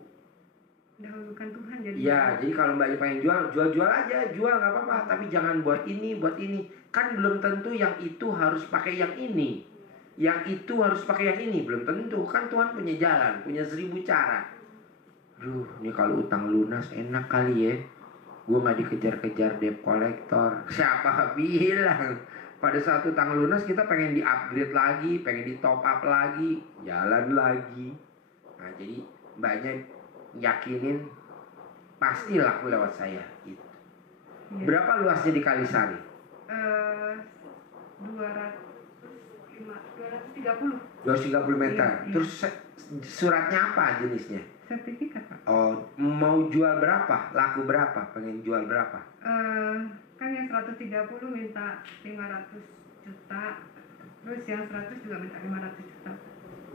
Dahulukan Tuhan jadi. Iya, jadi kalau Mbaknya pengen jual aja, jual nggak apa-apa. Tapi jangan buat ini. Kan belum tentu yang itu harus pakai yang ini. Yang itu harus pakai yang ini, belum tentu. Kan Tuhan punya jalan, punya 1000 cara. Duh, ini kalau utang lunas enak kali ya. Gue gak dikejar-kejar debt collector. Siapa bilang? Pada saat utang lunas kita pengen di-upgrade lagi, pengen di-top up lagi, jalan lagi. Nah jadi mbaknya yakinin pasti laku lewat saya gitu. Ya. Berapa luasnya di Kalisari? 230 meter. Iya. Terus suratnya apa jenisnya? Sertifikat Pak. Oh, mau jual berapa? Laku berapa? Pengen jual berapa? Kan yang 130 minta 500 juta. Terus yang 100 juga minta 500 juta.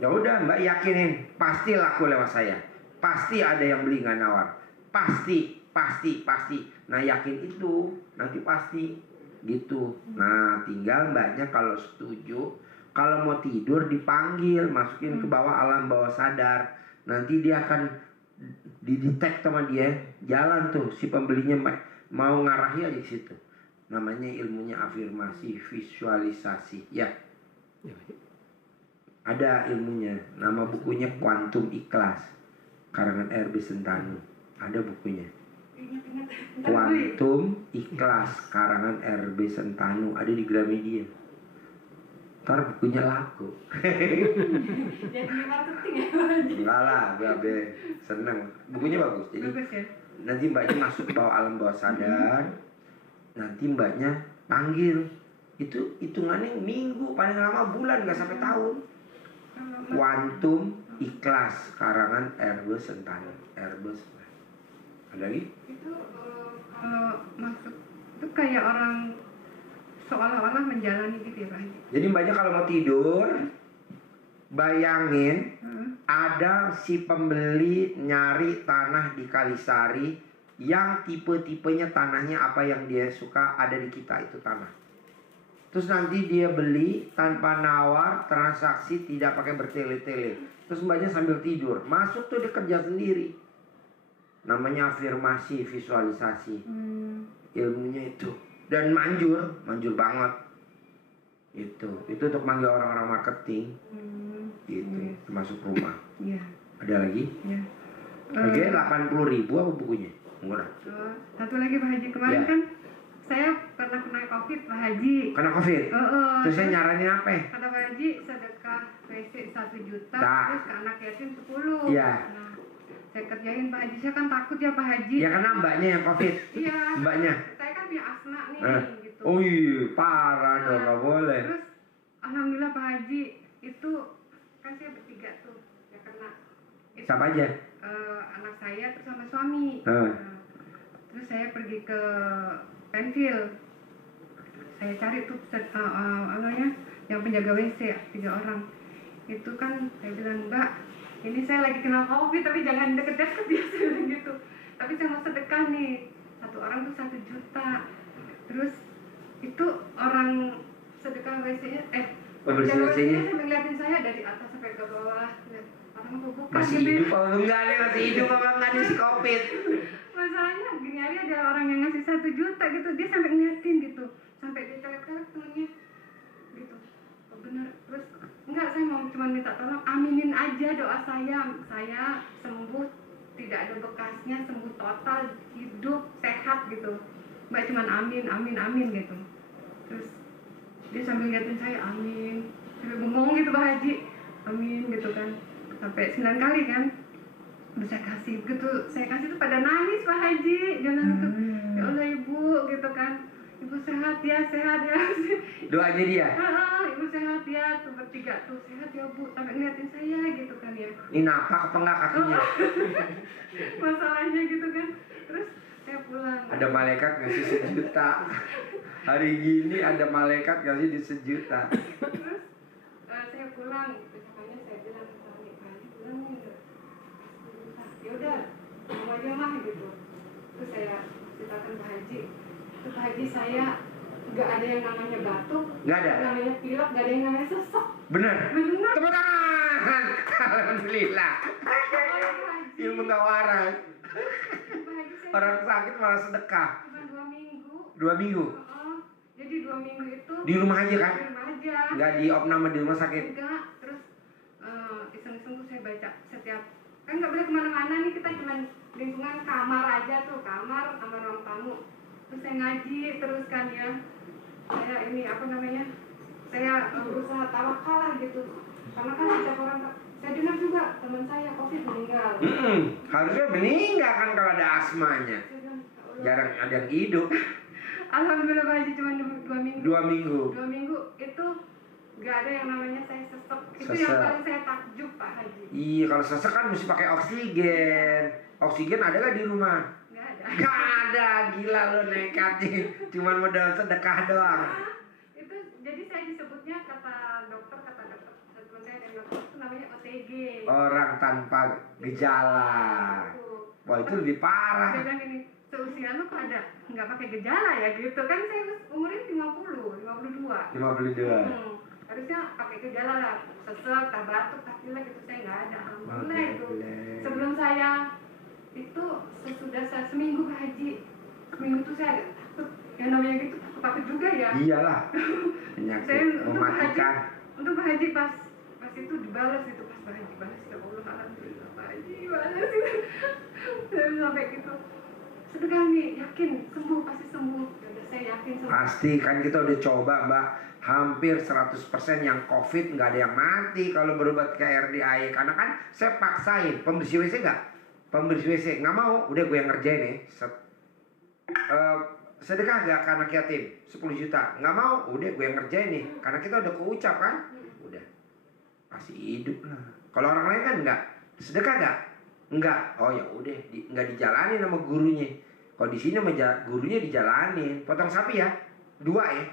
Ya udah, Mbak yakinin pasti laku lewat saya. Pasti ada yang beli nggak nawar. Pasti. Nah yakin itu nanti pasti gitu. Nah tinggal mbaknya kalau setuju, kalau mau tidur dipanggil, masukin ke bawah alam bawah sadar. Nanti dia akan didetek sama dia, jalan tuh si pembelinya mau ngarahi aja ke situ. Namanya ilmunya afirmasi, visualisasi. Ya. Ada ilmunya, nama bukunya Kuantum Ikhlas, karangan R.B. Sentanu. Ada bukunya. Kuantum Ikhlas, karangan R.B. Sentanu, ada di Gramedia. Ntar bukunya laku. Jadi marketing ya. Enggak lah, Babe seneng. Bukunya bagus. Jadi Bagus ya. nanti mbaknya masuk ke bawah alam bawah sadar. Nanti mbaknya panggil. Itu hitungannya minggu, paling lama bulan, nggak sampai tahun. Kuantum Ikhlas, karangan R.B. Sentanu. R.B. Sentanu. Ada lagi? Itu kalau masuk itu kayak orang seolah-olah menjalani gitu ya Pak Haji. Jadi mbaknya kalau mau tidur, bayangin ada si pembeli nyari tanah di Kalisari yang tipe-tipenya tanahnya apa yang dia suka ada di kita itu tanah. Terus nanti dia beli tanpa nawar, transaksi tidak pakai bertele-tele. Terus mbaknya sambil tidur, masuk tuh dia kerja sendiri. Namanya afirmasi, visualisasi. Ilmunya itu. Dan manjur banget. Itu untuk manggil orang-orang marketing. Gitu, termasuk rumah. Iya. Ada lagi? Iya. Harganya 80.000 apa bukunya? Murah. Satu lagi Pak Haji, kemarin Ya. kan saya pernah kena COVID Pak Haji. Kena COVID? Terus saya nyaranin apa? Kata Pak Haji sedekah WC 1 juta, Tak. terus ke anak yatim 10. Iya. Nah, saya kerjain Pak Haji, saya kan takut ya Pak Haji. Ya karena mbaknya yang COVID. Iya. Mbaknya. Saya kan punya asma nih, gitu. Oh iya, parah dong, nggak boleh. Terus alhamdulillah Pak Haji, itu kan saya bertiga tuh yang kena. Itu, Siapa aja? anak saya terus sama suami. Hmm. Nah, terus saya pergi ke Penfield. Saya cari tuh yang penjaga WC 3 orang. Itu kan saya bilang, Mbak, ini saya lagi kena COVID tapi jangan deket-deket ya, saya bilang gitu. Tapi saya mau sedekah nih, 1 orang tuh 1 juta. Terus itu orang sedekah WC-nya, Pembersih WC-nya? sampai ngeliatin saya dari atas sampai ke bawah. Orang apa bukan Masih gitu ya. hidup apa enggak nih? Masih hidup apa enggak nih si COVID? Masalahnya gini aja, ada orang yang ngasih 1 juta gitu, dia sampai ngeliatin gitu, sampai dia colek-colek tangannya gitu. Oh, bener. Terus enggak, saya mau cuma minta tolong aminin aja doa saya sembuh, tidak ada bekasnya, sembuh total, hidup sehat gitu. Mbak cuman amin gitu. Terus dia sambil ngeliatin saya, amin, sampai bengong gitu Pak Haji, amin gitu kan, sampai 9 kali kan. Terus saya kasih tuh pada nangis Pak Haji, dia bilang gitu, ya Allah Ibu gitu kan, Ibu sehat ya. Doanya dia. Ibu sehat ya, tuh bertiga tuh sehat ya Bu, sampai ngeliatin saya gitu kan ya. Ini napak apa enggak kakinya? Masalahnya gitu kan. Terus saya pulang. Ada malaikat ngasih 1 juta. Hari gini ada malaikat ngasih di 1 juta. Terus saya pulang, gitu. Makanya saya bilang ke suami, Pak Haji pulang nih, ya udah, mau aja mah gitu. Terus saya ceritakan Pak Haji, itu Pak Haji saya nggak ada yang namanya batuk, Nggak ada? namanya pilek, nggak ada yang namanya sesek. Bener? Benar. Tepuk tangan. Alhamdulillah. Ilmu nggak waras. Pak Haji saya Orang sakit malah sedekah. cuma 2 minggu. 2 minggu? Jadi 2 minggu itu Di rumah aja kan? di rumah aja. Nggak di opname di rumah sakit? Enggak. Terus iseng-iseng tuh saya baca setiap, kan nggak boleh kemana-mana nih, kita cuma lingkungan kamar aja tuh, kamar ruang tamu. Terus saya ngaji terus kan ya, saya ini saya berusaha tawakal lah gitu, karena kan setiap orang, saya dengar juga teman saya COVID meninggal. Harusnya meninggal kan kalau ada asmanya. Saya bilang, "Ya Allah." Jarang ada yang hidup. Alhamdulillah Pak Haji cuma 2 minggu. 2 minggu. 2 minggu itu nggak ada yang namanya saya sesek. Itu Sesek. yang paling saya takjub Pak Haji. Iya, kalau sesek kan mesti pakai oksigen. Oksigen ada nggak di rumah? Nggak ada. Nggak ada, gila lo nekat nih. Cuman modal sedekah doang. Itu jadi saya disebutnya kata dokter teman saya dan dokter itu namanya OTG. Orang tanpa gejala. Wah itu lebih Dia parah. bilang gini, seusia lu kok ada nggak pakai gejala ya gitu kan, saya umurnya 52. 52. Harusnya pakai gejala lah, sesek, tak batuk, tak pilek, itu saya nggak ada. Alhamdulillah itu. Alhamdulillah. Sebelum saya itu sesudah saya seminggu Pak Haji, seminggu itu saya agak takut. Yang namanya gitu takut juga ya. Iyalah. Saya Penyakit untuk Pak Haji, mematikan. untuk Pak Haji pas itu dibalas itu, pas Pak Haji balas, ya Allah alhamdulillah Pak Haji balas itu. Saya sampai gitu. Sedekah nih, yakin sembuh, pasti sembuh. Ya udah, saya yakin sembuh. Pasti kan kita udah coba Mbak. Hampir 100% yang COVID nggak ada yang mati kalau berobat ke RDI. Karena kan saya paksain pembersih WC nggak? Pembersih WC nggak mau, udah gue yang ngerjain nih. Sedekah nggak ke anak yatim 10 juta, nggak mau, udah gue yang ngerjain nih. Karena kita udah keucap kan, udah pasti hidup lah. Kalau orang lain kan nggak, sedekah nggak? Enggak. Oh ya udah, nggak dijalanin sama gurunya. Kalau di sini sama gurunya dijalanin. Potong sapi ya, 2 ya.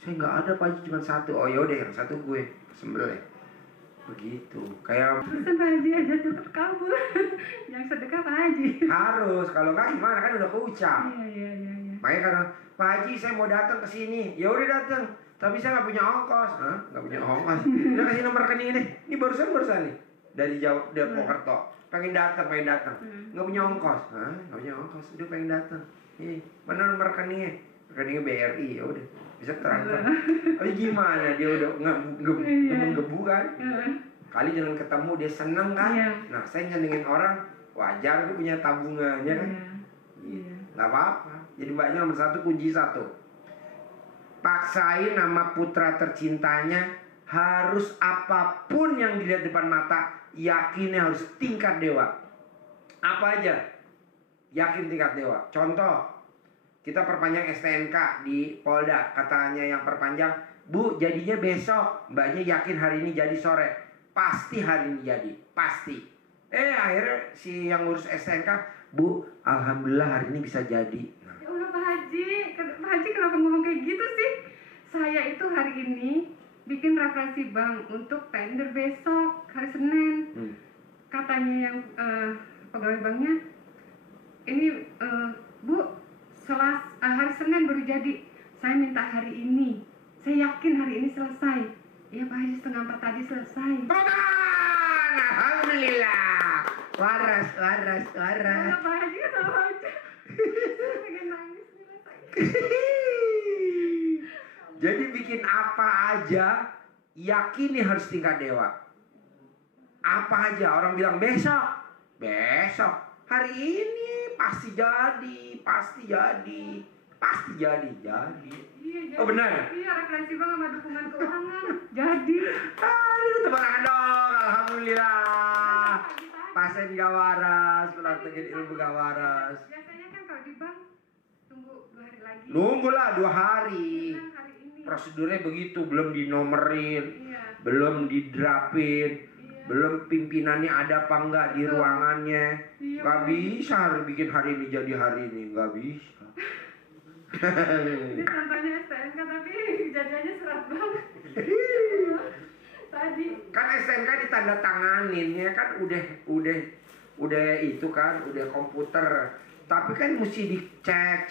Saya nggak ada Pak Haji, cuma 1. Oh ya udah, yang 1 gue sembel ya. Begitu. Kayak Pesan Pak Haji aja cepet kabur. Yang sedekah Pak Haji. harus, kalau nggak gimana kan udah keucap. Iya. Makanya karena Pak Haji saya mau datang ke sini, ya udah datang. Tapi saya nggak punya ongkos, nggak punya ongkos. Udah kasih nomor rekening ini. Ini barusan nih dari Jawa, dari Purwokerto. Pengen datang. Nggak punya ongkos, nggak punya ongkos. Udah pengen datang. Ih, mana nomor rekeningnya? Rekeningnya BRI, ya udah bisa transfer. Tapi gimana dia udah menggebu kan? Kali dengan ketemu dia seneng kan? Iya. Nah saya nyenengin orang Wajar gue punya tabungannya kan. Iya. Nggak apa-apa. Jadi mbaknya nomor 1, kunci 1. Paksain nama putra tercintanya, harus apapun yang dilihat depan mata, yakinnya harus tingkat dewa. Apa aja? Yakin tingkat dewa. Contoh, kita perpanjang STNK di Polda. Katanya yang perpanjang, Bu, jadinya besok. Mbaknya yakin hari ini jadi sore. Pasti hari ini jadi. Pasti. Akhirnya si yang ngurus STNK, Bu, alhamdulillah hari ini bisa jadi. Ya Allah Pak Haji kenapa ngomong kayak gitu sih? Saya itu hari ini bikin referensi bank untuk tender besok hari Senin. Katanya yang pegawai banknya, ini Bu, hari Senin baru jadi. Saya minta hari ini. Saya yakin hari ini selesai. Iya Pak Haji, 3:30 tadi selesai. Alhamdulillah. Waras. Ya Pak Haji kan sama aja. Saya pengen nangis nih rasanya. Jadi bikin apa aja, yakini harus tingkat dewa. Apa aja, orang bilang besok. Hari ini pasti jadi. Iya, Oh benar? Iya, referensi bank sama dukungan keuangan. Jadi. Aduh, tebaran dong, alhamdulillah. Pasien gak waras, praktekin ilmu gak waras. Biasanya kan kalau di bank tunggu 2 hari lagi. Nunggulah 2 hari. Kan hari ini. Prosedurnya begitu, belum dinomerin, Iya. belum didrapin, Iya. belum pimpinannya ada apa enggak di ruangannya. Iya, Gak Pak. bisa harus bikin hari ini jadi hari ini, gak bisa. Ini contohnya STNK tapi kejadiannya serat banget. Tadi. Kan STNK ditandatanganin ya kan, udah itu kan, udah komputer. Tapi kan mesti dicek.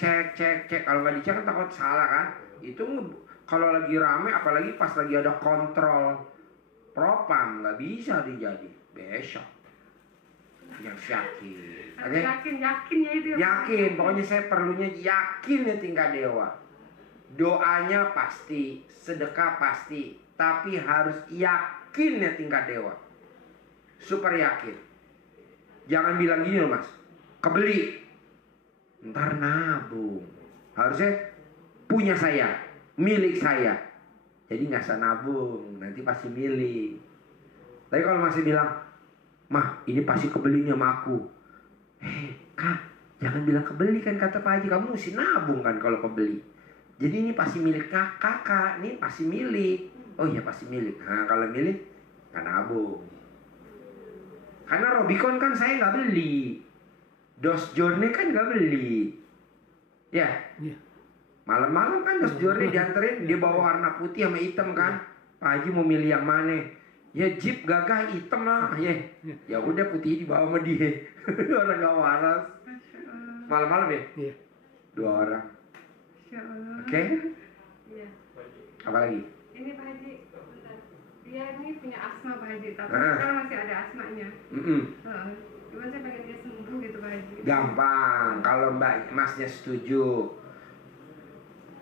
Kalau nggak dicek kan takut salah kan. Itu kalau lagi rame, apalagi pas lagi ada kontrol propam, nggak bisa dijadi besok. Yang yakin. Yakin ya itu ya. Yakin, pokoknya saya perlunya yakin ya tingkat dewa. Doanya pasti, sedekah pasti, tapi harus yakin ya tingkat dewa. Super yakin. Jangan bilang gini loh Mas, kebeli, ntar nabung. Harusnya punya saya, milik saya. Jadi nggak usah nabung, nanti pasti milik. Tapi kalau masih bilang, Mah, ini pasti kebelinya sama aku. Kak, jangan bilang kebeli kan kata Pak Haji. Kamu mesti nabung kan kalau kebeli. Jadi ini pasti milik kakak, ini pasti milik. Oh iya pasti milik. Nah kalau milik, kan nabung. Karena Robicon kan saya nggak beli. Dos Journey kan nggak beli. Ya. Malam-malam kan Dos Journey dianterin, dia bawa warna putih sama hitam kan. Pak Haji mau milih yang mana? Ya Jeep gagah hitam lah, ya udah putih dibawa sama dia. Orang gak waras. Malam-malam ya? Iya. 2 orang. Oke? Iya. Apa lagi? Ini Pak Haji, bentar. Dia ini punya asma Pak Haji, tapi sekarang masih ada asmanya. Cuman saya pengen dia sembuh gitu Pak Haji. Gampang, kalau Masnya setuju.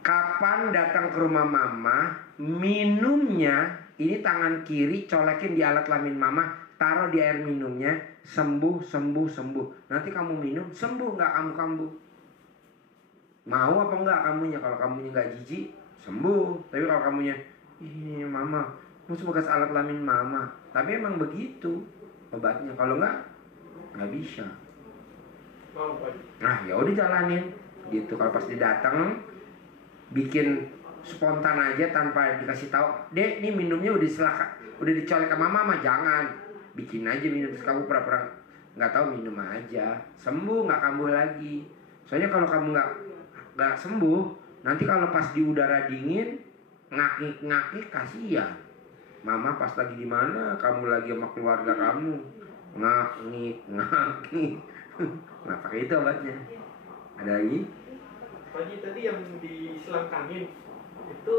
Kapan datang ke rumah mama, minumnya ini tangan kiri colekin di alat kelamin mama, taruh di air minumnya, sembuh. Nanti kamu minum, sembuh nggak kamu. Mau apa enggak kamunya? Kalau kamunya nggak jijik, sembuh. Tapi kalau kamunya, ih mama, mau bekas alat kelamin mama. Tapi emang begitu obatnya. Kalau nggak bisa. Nah ya udah jalanin gitu. Kalau pas dia datang, bikin spontan aja tanpa dikasih tahu, Dek, ini minumnya udah dicolek sama mama, jangan. Bikin aja minum terus kamu pura-pura nggak tahu, minum aja, sembuh nggak kambuh lagi. Soalnya kalau kamu nggak sembuh, nanti kalau pas di udara dingin ngakik kasihan. Mama pas lagi di mana, kamu lagi sama keluarga kamu, ngakik. Nah pakai itu obatnya. Ada lagi? Pagi tadi yang diselangkangin itu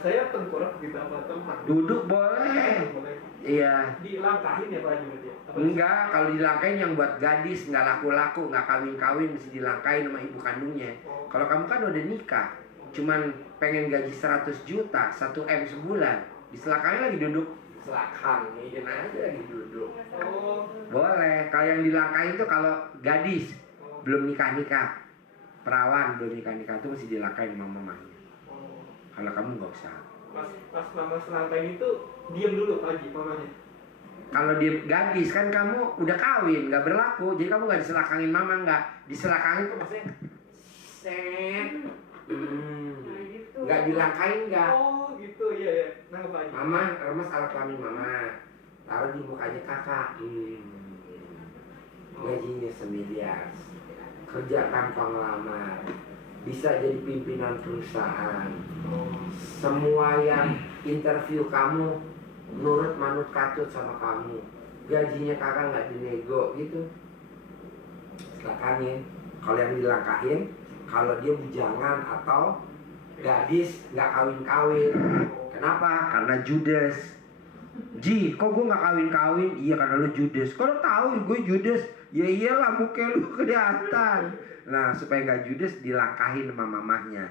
saya tengkorak di beberapa tempat. Duduk boleh. Iya. Dilangkahin ya Pak Haji? Enggak, kalau dilangkain yang buat gadis, nggak laku-laku, nggak kawin-kawin, mesti dilangkain sama ibu kandungnya. Kalau kamu kan udah nikah, cuman pengen gaji 100 juta, 1 M sebulan, diselangkain lagi duduk. selakangin aja lagi duduk. Oh. Boleh. Kalau yang dilangkahin tuh kalau gadis belum nikah, perawan belum nikah tuh mesti dilangkahin sama mamanya. Oh. Kalau kamu nggak usah. Pas mama selangkahin itu diam dulu Pak Haji mamanya. Kalau dia gadis kan kamu udah kawin, nggak berlaku. Jadi kamu nggak diselakangin mama, nggak diselakangin tuh maksudnya set, Nah, gitu. nggak dilangkain nggak. Oh gitu ya. Nah Pak Haji. Mama remes alat kelamin mama, taruh di mukanya kakak. Gajinya semiliar, kerja tanpa ngelamar, bisa jadi pimpinan perusahaan. Semua yang interview kamu nurut manut katut sama kamu, gajinya kakak nggak dinego gitu. Selakangin. Kalau yang dilangkahin, kalau dia bujangan atau gadis nggak kawin-kawin. Kenapa? Karena Judas. Ji, kok gue nggak kawin-kawin? Iya karena lu Judas. Kok lu tahu gue Judas? Ya iyalah muka lu kelihatan. Nah supaya nggak Judas dilangkahin sama mamahnya.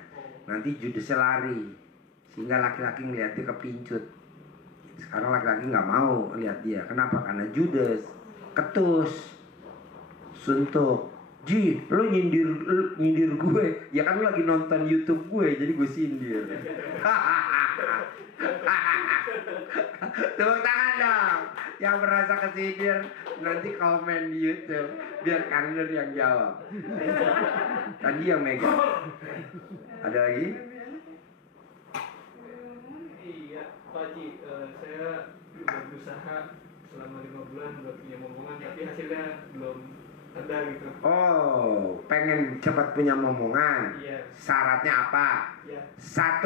Nanti Judasnya lari, sehingga laki-laki ngeliatnya kepincut. Sekarang laki-laki nggak mau lihat dia. Kenapa? Karena Judas ketus, suntuk. Ji, lu nyindir gue. Ya kan lu lagi nonton YouTube gue, jadi gue sindir. Tepuk tangan dong. Yang merasa kesindir nanti komen di YouTube biar Kang Nur yang jawab. Tadi yang megang. Ada lagi? Iya Pak Haji, saya udah berusaha selama 5 bulan buat punya momongan tapi hasilnya belum ada gitu. Oh, pengen cepat punya momongan. Iya. Syaratnya apa? Iya. 1,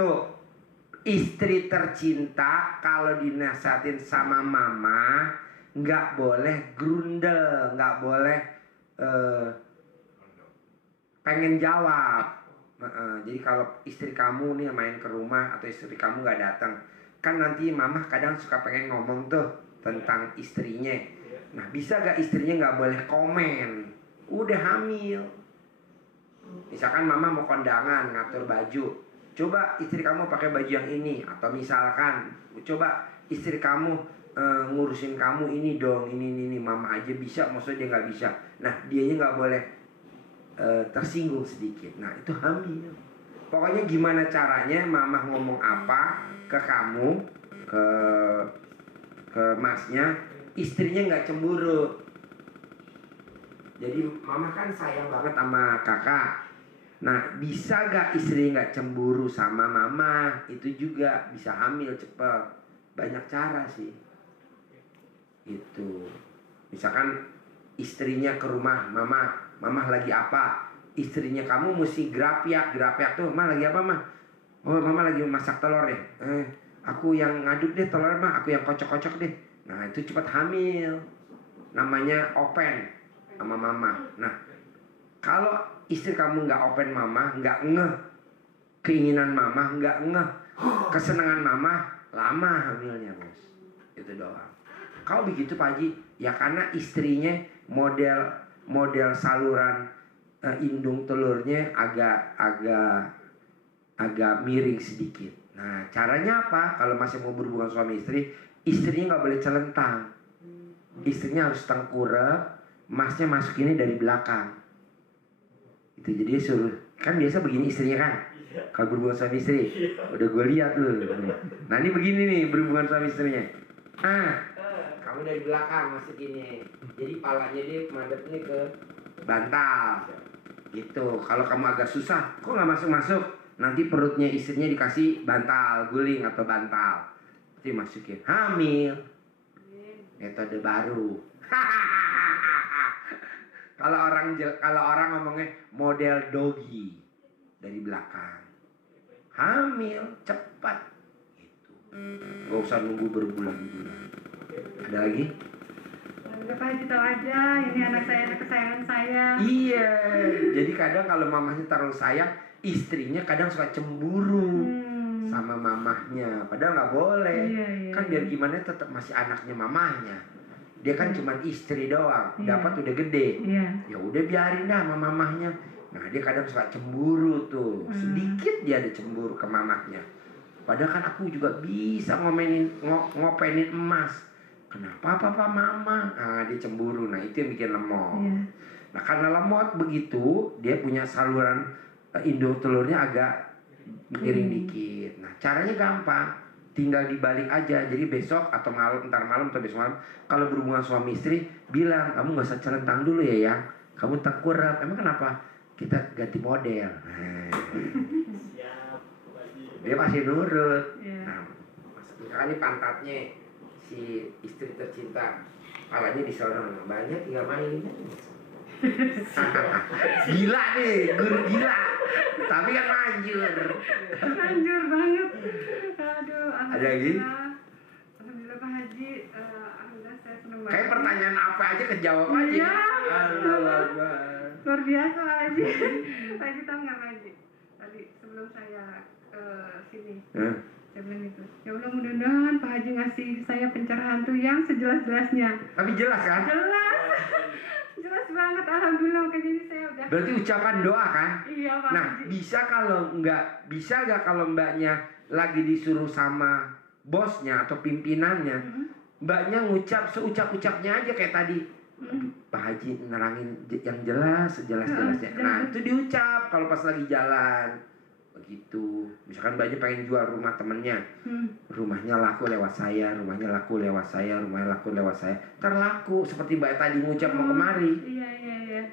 istri tercinta kalau dinasihatin sama mama nggak boleh grundel, nggak boleh pengen jawab. Jadi kalau istri kamu nih main ke rumah atau istri kamu nggak datang, kan nanti mama kadang suka pengen ngomong tuh tentang istrinya. Nah bisa gak istrinya nggak boleh komen? Udah hamil. Misalkan mama mau kondangan ngatur baju, coba istri kamu pakai baju yang ini. Atau misalkan coba istri kamu ngurusin kamu ini dong, ini mama aja bisa, maksudnya dia nggak bisa. Nah dianya nggak boleh tersinggung sedikit. Nah itu hamil. Pokoknya gimana caranya mama ngomong apa ke kamu, ke masnya, istrinya nggak cemburu. Jadi mama kan sayang banget sama kakak. Nah bisa gak istri nggak cemburu sama mama? Itu juga bisa hamil cepet. Banyak cara sih. Itu misalkan istrinya ke rumah mama lagi apa? Istrinya kamu mesti grapyak tuh, mama lagi apa mah? Oh mama lagi masak telur deh. Aku yang ngaduk deh telur mah, aku yang kocok-kocok deh. Nah itu cepat hamil. Namanya open sama mama. Nah kalau istri kamu nggak open mama, nggak ngeh keinginan mama, nggak ngeh kesenangan mama, lama hamilnya bos. Itu doang. Kalau begitu Pak Haji, ya karena istrinya model saluran indung telurnya agak miring sedikit. Nah caranya apa? Kalau masih mau berhubungan suami istri, istrinya nggak boleh celentang. Istrinya harus tengkurap, masnya masuk ini dari belakang. Itu jadi suruh, kan biasa begini istrinya kan? Kalau berhubungan suami istri, udah gue lihat loh. Nah ini begini nih berhubungan suami istrinya. Kamu dari belakang masuk ini. Jadi palanya dia madepnya ke bantal. Gitu. Kalau kamu agak susah, kok nggak masuk? Nanti perutnya istrinya dikasih bantal guling atau bantal. Jadi masukin hamil. Metode baru. Kalau orang ngomongnya model doggy dari belakang. Hamil cepat. Gitu. Gak usah nunggu berbulan-bulan. Ada lagi? Udah Pak Haji tahu aja, ini anak kesayangan saya. Iya. Jadi kadang kalau mamahnya terlalu sayang, istrinya kadang suka cemburu sama mamahnya. Padahal nggak boleh. Iya. Kan biar gimana tetap masih anaknya mamahnya. Dia kan cuma istri doang, dapat udah gede. Iya. Ya udah biarin dah sama mamahnya. Nah dia kadang suka cemburu tuh, sedikit dia ada cemburu ke mamahnya. Padahal kan aku juga bisa ngopenin emas. Kenapa papa mama? Nah, dia cemburu. Nah, itu yang bikin lemot. Nah, karena lemot begitu, dia punya saluran induk telurnya agak miring dikit. Nah, caranya gampang. Tinggal dibalik aja. Jadi besok atau ntar malam atau besok malam, kalau berhubungan suami istri, bilang, kamu gak usah celentang dulu ya, yang kamu tengkurap. Emang kenapa? Kita ganti model. Dia pasti nurut. Nah, misalkan ini pantatnya si istri tercinta, kepalanya disorong, banyak tinggal mainin. Gila nih, guru gila. Tapi kan manjur. Manjur banget. Aduh, Ada lagi? Alhamdulillah Pak Haji, alhamdulillah saya senang banget. Kayak pertanyaan apa aja kejawab aja. Iya. Alhamdulillah. Luar biasa Pak Haji. Pak Haji tahu nggak Pak Haji? Tadi sebelum saya ke sini, saya bilang itu, ya Allah mudah-mudahan Pak Haji ngasih saya pencerahan tuh yang sejelas-jelasnya. Tapi jelas kan? Jelas. Jelas banget, alhamdulillah. Makanya ini saya udah. Berarti ucapan doa kan? Iya Pak Nah, Haji. bisa nggak kalau mbaknya lagi disuruh sama bosnya atau pimpinannya, mbaknya ngucap seucap-ucapnya aja kayak tadi. Pak Haji nerangin yang jelas, sejelas-jelasnya. Nah, itu diucap kalau pas lagi jalan. Begitu. Misalkan mbaknya pengen jual rumah temennya. Rumahnya laku lewat saya, rumahnya laku lewat saya, rumahnya laku lewat saya. Terlaku seperti mbak tadi ngucap mau kemari. Iya.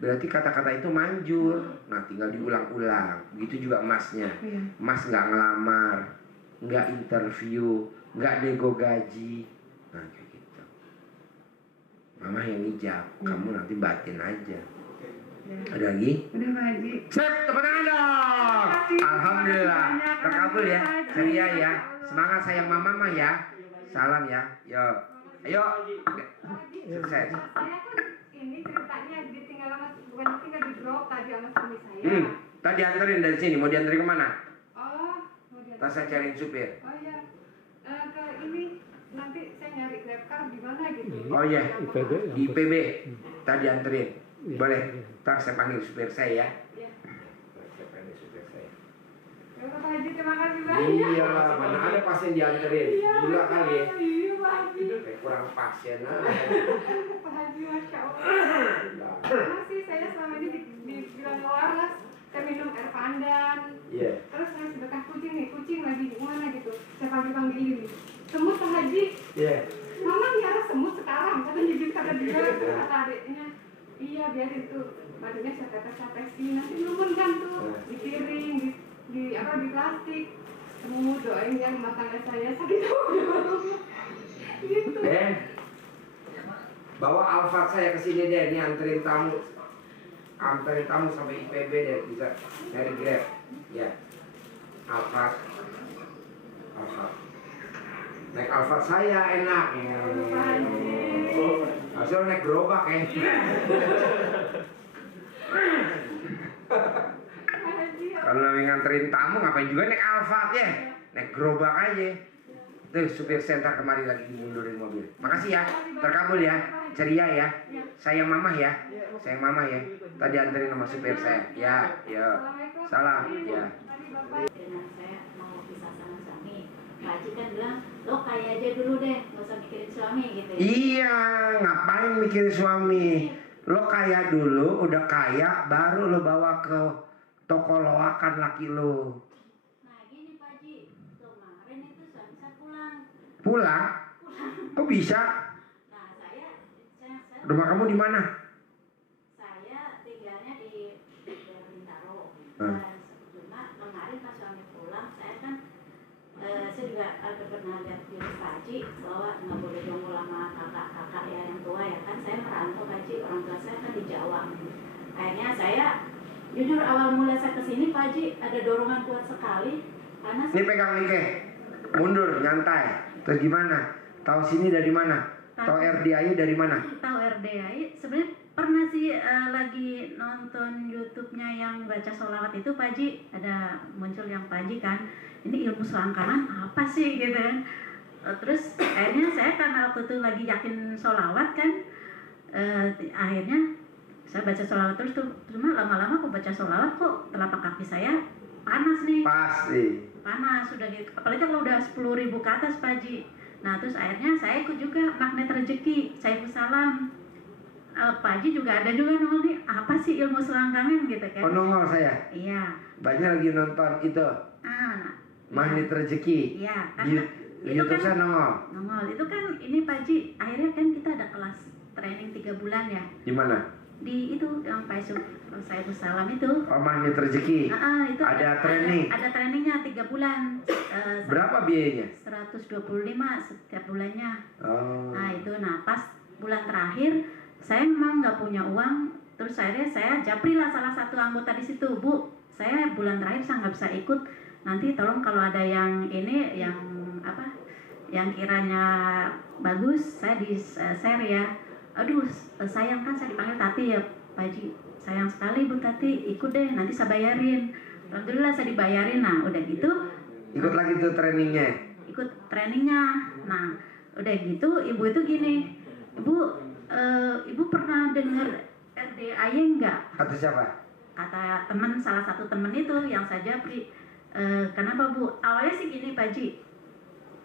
Berarti kata-kata itu manjur. Nah, tinggal diulang-ulang. Begitu juga emasnya. Emas nggak ngelamar, nggak interview, nggak nego gaji. Nah, kayak gitu. Mama yang ijab, kamu nanti batin aja. Ada lagi? Udah Pak Haji. Set, tepuk tangan dong. Alhamdulillah. Terkabul ya. Ceria ya. Semangat sayang mama mah ya. Salam ya. Yo. Ayo. Sukses. Saya kan ini ceritanya ditinggal sama bukan tinggal di drop tadi sama suami saya. Tadi anterin dari sini. Mau dianterin kemana? Oh, mau dia. Tas saya cariin supir. Oh iya. Ke ini nanti saya nyari grab car di mana gitu. Oh iya. Di IPB. Tadi anterin. Boleh. Ntar saya panggil supir saya ya. Iya. Saya panggil supir saya. Ya Pak Haji, terima kasih banyak. Iya lah. Mana ada pasien dianterin. Gila kali ya. Iya Pak Haji. Kayak kurang pasien aja. Pak Haji, Masya Allah. Masih saya selama ini dibilang waras. Saya minum air pandan. Iya. Terus saya sedekah kucing nih, kucing lagi di mana gitu. Saya panggil-panggilin. Semut Pak Haji. Iya. Mama biara semut sekarang, katanya gitu kata dia, kata adiknya. Iya biarin tuh, badannya saya tetes-tetesin, nanti lumun kan tuh, di piring, di plastik. Semut doain ya rumah tangga saya sakit gitu. Bawa Alphard saya ke sini deh, ini anterin tamu sampai IPB deh, bisa dari Grab. Ya. Alphard. Naik Alphard saya enak. Harusnya naik gerobak ya. Kalau nganterin tamu ngapain juga naik Alphard ya? Naik gerobak aja. Tuh supir senter kemari lagi mundurin mobil. Makasih ya, terkabul ya, ceria ya. Sayang mama ya, sayang mama ya. Tadi anterin sama supir saya. Ya, ya. Salam ya. Dengan saya mau pisah sama suami, Pak Haji kan bilang, lo kaya aja dulu deh, gak usah mikirin suami gitu ya. Iya, ngapain mikirin suami? Lo kaya dulu, udah kaya, baru lo bawa ke toko loakan laki lo. Nah gini Pak Haji, kemarin itu suami saya pulang. Pulang? Kok bisa? Nah saya Rumah kamu di mana? saya tinggalnya di daerah Bintaro. Dan cuma kemarin pas suami pulang, saya kan saya juga ada pernah lihat di Pak Haji bahwa nggak boleh jongkol sama kakak-kakak ya yang tua ya kan. Saya merantau Pak Haji, orang tua saya kan di Jawa. Akhirnya saya jujur awal mula saya kesini Pak Haji ada dorongan kuat sekali karena Ini pegang Nike. Mundur, nyantai. Terus gimana? Tahu sini dari mana? Tahu RDI dari mana? tahu RDI sebenarnya pernah sih lagi nonton YouTube-nya yang baca sholawat itu Pak Haji, ada muncul yang Pak Haji kan ini ilmu selangkangan apa sih gitu kan. Terus akhirnya saya karena waktu itu lagi yakin sholawat kan, akhirnya saya baca sholawat terus tuh, cuma lama-lama aku baca sholawat kok telapak kaki saya panas nih. Pasti. panas sudah gitu. Apalagi kalau udah 10.000 ke atas Pak Haji. Nah terus akhirnya saya ikut juga Magnet Rezeki, Saifussalam. Pak Haji juga ada juga nongol nih, apa sih ilmu selangkangan gitu kan? Oh nongol saya. Iya. Banyak lagi nonton itu. Magnet Rezeki. Iya. Di YouTube kan, saya nongol. Nongol itu kan ini Pak Haji. Akhirnya kan kita ada kelas training 3 bulan ya. Di mana? Di itu yang Pak Saifussalam itu. Oh Magnet Rezeki. Itu ada training. Ada trainingnya 3 bulan. Berapa biayanya? 125 setiap bulannya. Oh. Nah itu, pas bulan terakhir saya memang nggak punya uang, terus akhirnya saya japri lah salah satu anggota di situ, Bu, saya bulan terakhir saya nggak bisa ikut, nanti tolong kalau ada yang ini, yang apa, yang kiranya bagus, saya di share ya. Aduh, sayang kan saya dipanggil Tati ya, Pak Haji, sayang sekali Bu Tati, ikut deh, nanti saya bayarin. Alhamdulillah saya dibayarin. Nah udah gitu, ikut lagi tuh trainingnya. Ikut trainingnya. Nah udah gitu ibu itu gini, Ibu pernah dengar RDAY enggak? Kata siapa? Kata teman, salah satu teman itu yang saya japri. Kenapa Bu? Awalnya sih gini Pak Haji.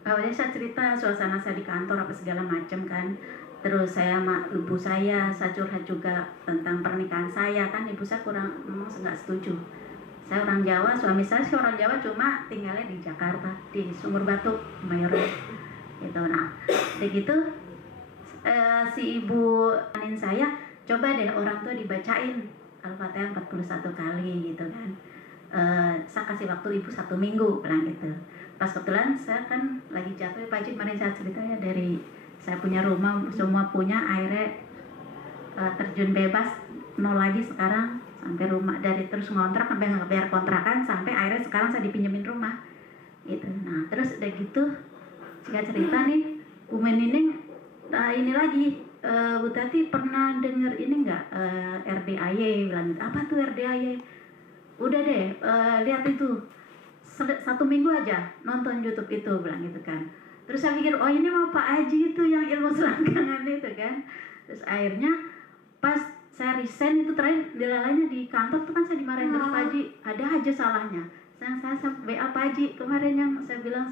Awalnya saya cerita suasana saya di kantor apa segala macam kan. Terus saya sama ibu saya curhat juga tentang pernikahan saya kan. Ibu saya kurang nggak setuju. Saya orang Jawa, suami saya sih orang Jawa, cuma tinggalnya di Jakarta, di Sumur Batu, Mayoran. Gitu. Nah, begitu si ibu anin saya, coba deh orang tua dibacain Al-Fatihah 41 kali gitu kan. Saya kasih waktu ibu 1 minggu bilang gitu. Pas kebetulan saya kan lagi jatuh, Pak Haji kemarin saya cerita ya, dari saya punya rumah semua punya, akhirnya terjun bebas, nol lagi sekarang, sampai rumah dari terus ngontrak sampai nggak bayar kontrakan, sampai akhirnya sekarang saya dipinjemin rumah gitu. Nah terus udah gitu jika cerita nih Bu Menining, ini lagi, Bu Tati pernah denger ini nggak, RDAY, bilang gitu. Apa tuh RDAY? Udah deh, lihat itu 1 minggu aja nonton YouTube itu, bilang gitu kan. Terus saya pikir, oh ini mah Pak Haji itu yang ilmu selangkangan itu kan. Terus akhirnya pas saya resign itu terakhir, dilalanya di kantor tuh kan saya dimarahin terus Pak Haji, ada aja salahnya. Saya WA Pak Haji kemarin yang saya bilang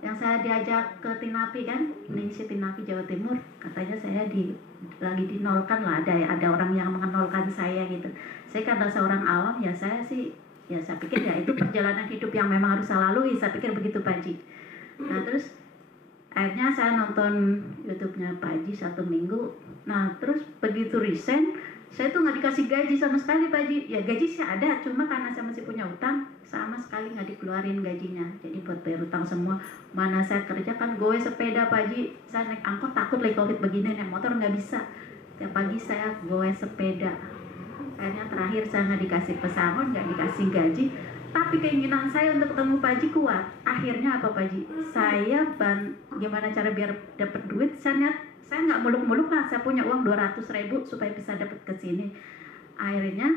yang saya diajak ke Tinapi kan, Ningsi Tinapi Jawa Timur, katanya saya lagi dinolkan lah, ada orang yang mengenolkan saya gitu. Saya karena seorang awam ya, saya pikir ya itu perjalanan hidup yang memang harus saya lalui, saya pikir begitu Pak Haji. Nah terus akhirnya saya nonton YouTube-nya Pak Haji 1 minggu. Nah terus begitu resign, saya tuh nggak dikasih gaji sama sekali Pak Haji. Ya gaji sih ada, cuma karena saya masih punya utang, sama sekali nggak dikeluarin gajinya. Jadi buat bayar utang semua. Mana saya kerja kan gowe sepeda Pak Haji, saya naik angkot takut lagi COVID begini, naik motor nggak bisa. Tiap pagi saya gowe sepeda. Akhirnya terakhir saya nggak dikasih pesangon, nggak dikasih gaji. Tapi keinginan saya untuk ketemu Pak Haji kuat. Akhirnya apa Pak Haji? Saya gimana cara biar dapat duit? Saya nggak muluk-muluk lah. Saya punya uang 200.000 supaya bisa dapat ke sini. Akhirnya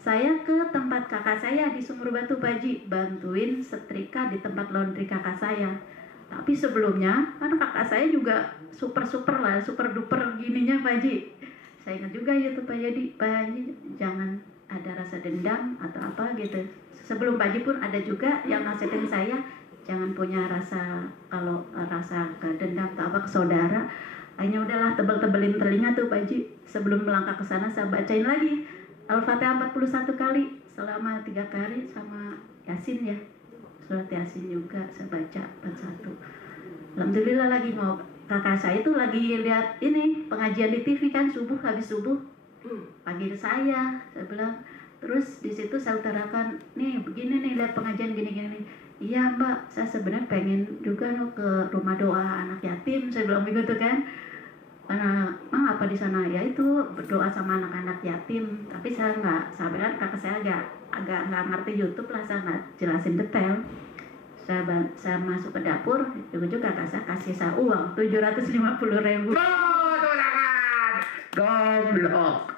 saya ke tempat kakak saya di Sumur Batu Pak Haji, bantuin setrika di tempat laundry kakak saya. Tapi sebelumnya kan kakak saya juga super lah, super duper gininya Pak Haji. Saya ingat juga ya tuh Pak Haji, jangan ada rasa dendam atau apa gitu. Sebelum Pak Haji pun ada juga yang nasihatin saya, jangan punya rasa, kalau rasa ke dendam atau apa ke saudara. Akhirnya udahlah, tebel-tebelin telinga tuh Pak Haji. Sebelum melangkah ke sana saya bacain lagi Al-Fatihah 41 kali selama 3 kali, sama Yasin ya, surat Yasin juga saya baca 41. Alhamdulillah, lagi mau kakak saya itu lagi lihat ini pengajian di TV kan, habis subuh panggil saya bilang, terus di situ saya utarakan, nih begini nih, lihat pengajian gini-gini. Iya Mbak, saya sebenarnya pengen juga ke rumah doa anak yatim, saya bilang begitu kan. Karena apa di sana ya itu berdoa sama anak-anak yatim, tapi saya bilang kakak saya agak nggak ngerti YouTube lah, saya nggak jelasin detail. Saya masuk ke dapur, juga kakak saya kasih saya uang 750.000. Goblok.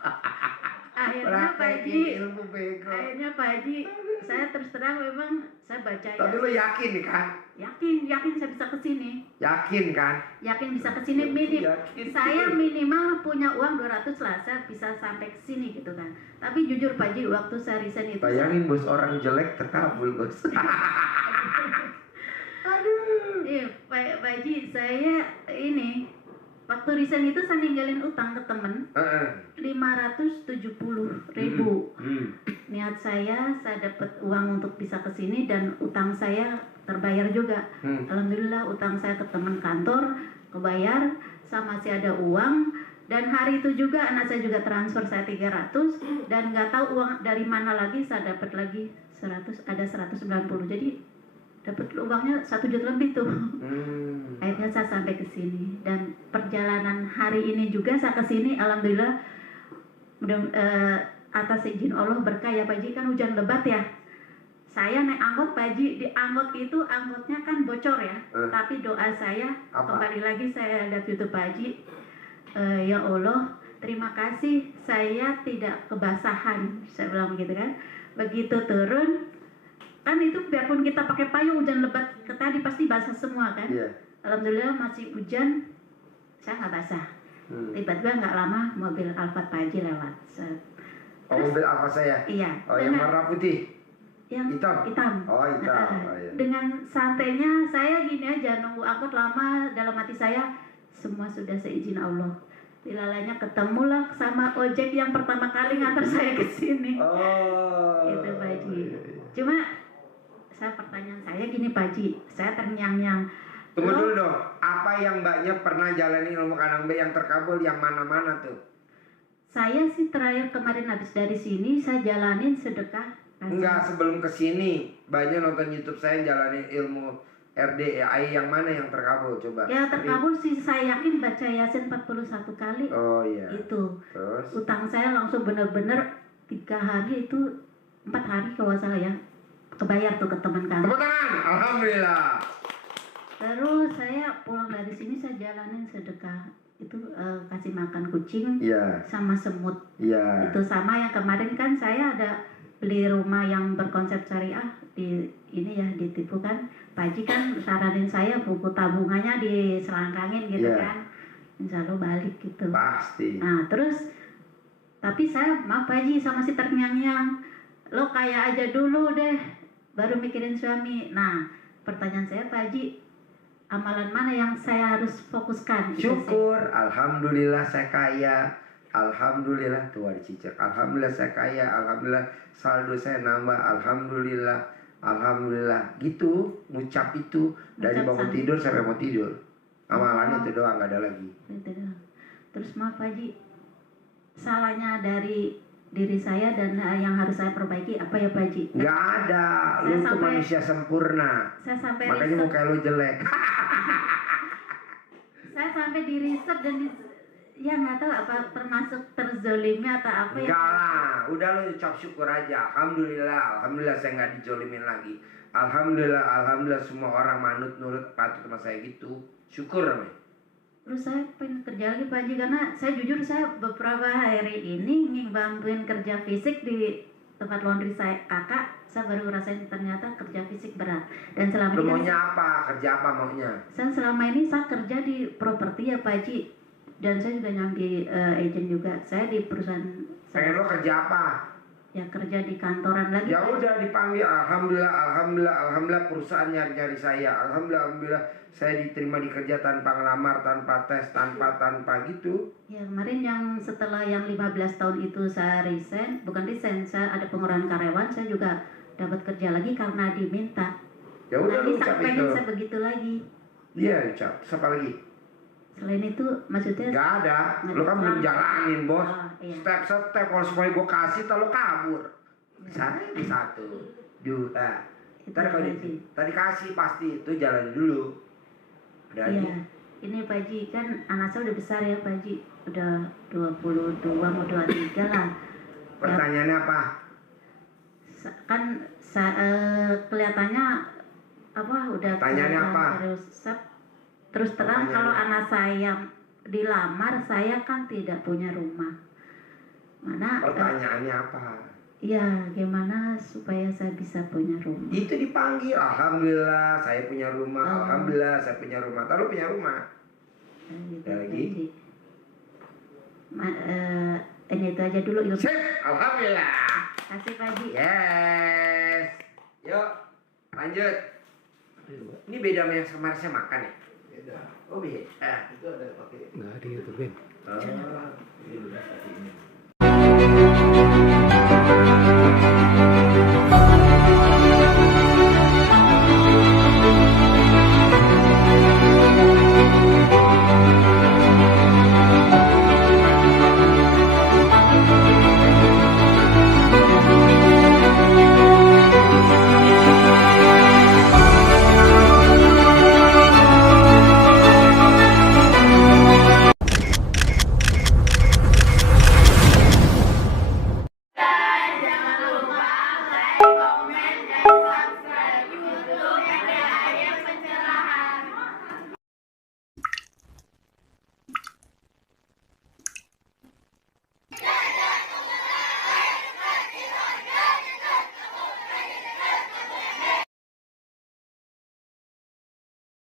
akhirnya Pak Haji, ilmu bego. akhirnya Pak Haji, saya terus terang memang saya baca Tapi lo yakin nih kan? yakin saya bisa kesini, Yakin kan? yakin bisa kesini Yakin. saya minimal punya uang 200 lah, saya bisa sampai kesini gitu kan. Tapi jujur Pak Haji, waktu saya resign itu Bayangin bos, orang jelek terkabul bos. Aduh. iya Pak Haji, saya ini waktu resign itu saya ninggalin utang ke temen 570.000. Niat saya dapat uang untuk bisa kesini dan utang saya terbayar juga. Alhamdulillah utang saya ke teman kantor kebayar, sama masih ada uang. Dan hari itu juga anak saya juga transfer saya 300 dan nggak tahu uang dari mana lagi saya dapat lagi 100, ada 190. Jadi dapat uangnya 1 juta lebih tuh. Akhirnya saya sampai ke sini dan perjalanan hari ini juga saya ke sini alhamdulillah atas izin Allah berkah ya Pak Haji, kan hujan lebat ya. Saya naik angkot Pak Haji, di angkot itu angkotnya kan bocor ya. Tapi doa saya kembali lagi saya lihat YouTube Pak Haji. Ya Allah, terima kasih saya tidak kebasahan, saya bilang gitu kan. Begitu turun kan itu biarpun kita pakai payung hujan lebat ke tadi pasti basah semua kan. Alhamdulillah masih hujan, saya nggak basah. Tiba-tiba nggak lama mobil Alphard Pak Haji lewat. Mobil apa saya? Iya. Oh yang warna putih. Yang hitam. Oh hitam. Iya. Dengan santainya saya gini aja nunggu angkot lama, dalam hati saya semua sudah seizin Allah. Dilalanya ketemulah sama ojek yang pertama kali ngantar saya ke sini. Itu Pak Haji. Cuma pertanyaan saya gini Pak Haji, saya terngiang-ngiang. Tunggu dulu dong, apa yang mbaknya pernah jalani ilmu kanang B yang terkabul yang mana-mana tuh? Saya sih terakhir kemarin habis dari sini saya jalanin sedekah. Enggak, sebelum kesini mbaknya nonton YouTube saya jalanin ilmu RDAI yang mana yang terkabul coba? Ya terkabul sih, saya yakin baca Yasin 41 kali. Oh iya. Itu. Terus? Utang saya langsung bener-bener 3 hari itu 4 hari kalau salah ya. Kebayar tuh ke teman kantor. Tepuk tangan, alhamdulillah. Terus saya pulang dari sini saya jalanin sedekah itu kasih makan kucing sama semut. Itu sama yang kemarin kan saya ada beli rumah yang berkonsep syariah di ini ya, ditipu kan. Pak Haji kan saranin saya buku tabungannya diselangkangin gitu kan. Insya Allah balik gitu. Pasti. Nah terus tapi saya maaf Pak Haji sama si terngiang-ngiang, lo kaya aja dulu deh baru mikirin suami. Nah pertanyaan saya Pak Haji, amalan mana yang saya harus fokuskan? Syukur, alhamdulillah saya kaya. Alhamdulillah tuh ada cicak. Alhamdulillah saya kaya. Alhamdulillah saldo saya nambah. Alhamdulillah. Alhamdulillah. Gitu ngucap itu dari bangun tidur sampai mau tidur. Amalannya itu doang, gak ada lagi. Terus maaf Pak Haji, salahnya dari diri saya dan yang harus saya perbaiki apa ya Pak Haji? Gak ada, lu tuh manusia sempurna. Saya sampai makanya muka lu jelek. Saya sampai di riset dan ya nggak tahu apa termasuk terzolimi atau apa ya. Enggak lah, udah lu ucap syukur aja. Alhamdulillah, alhamdulillah saya nggak dijolimin lagi. Alhamdulillah, alhamdulillah semua orang manut nurut patuh sama saya gitu. Syukur namanya. Terus saya pengen kerja lagi Pak Haji, karena saya jujur saya beberapa hari ini bantuin kerja fisik di tempat laundry saya kakak. Saya baru ngerasain ternyata kerja fisik berat. Dan selama lu ini maunya apa? Kerja apa maunya? Saya selama ini saya kerja di properti ya Pak Haji. Dan saya juga nyambi agent juga. Saya di perusahaan. Pengen lo kerja apa? Ya kerja di kantoran lagi. Ya udah dipanggil. Alhamdulillah, alhamdulillah, alhamdulillah perusahaan nyari saya. Alhamdulillah, alhamdulillah saya diterima di kerja tanpa ngelamar, tanpa tes, tanpa gitu. Ya kemarin yang setelah yang 15 tahun itu saya resign, bukan resign, saya ada pengurangan karyawan, saya juga dapat kerja lagi karena diminta. Ya udah lu ucap itu. Saya begitu lagi. Iya ucap. Siapa lagi? Selain itu maksudnya gak ada. Lu kan belum jalanin bos. Iya. Step kalau semuanya gue kasih lo kabur. Sana di 1, 2. Ntar kalau tadi kasih pasti itu jalan dulu. Ada lagi? Iya. Ini Pak Haji kan anak saya udah besar ya Pak Haji. Udah 22 mau 23 lah. Pertanyaannya apa? Kan kelihatannya apa udah pertanyaannya apa? Terus terang kalau anak saya dilamar, saya kan tidak punya rumah. Mana? Pertanyaannya apa? Ya, gimana supaya saya bisa punya rumah? Itu dipanggil, alhamdulillah saya punya rumah, Oh. alhamdulillah saya punya rumah. Lalu punya rumah. Gitu, Ada lagi? Pak Haji. Ini itu aja dulu ilmu. Sip, alhamdulillah. Kasih Pak Haji. Yes. Yuk, lanjut. Ini beda sama yang kemarin saya makan ya? Beda. Oh beda. Itu ada pakai. Nggak ada YouTubein. Oh. Ini udah pakai ini.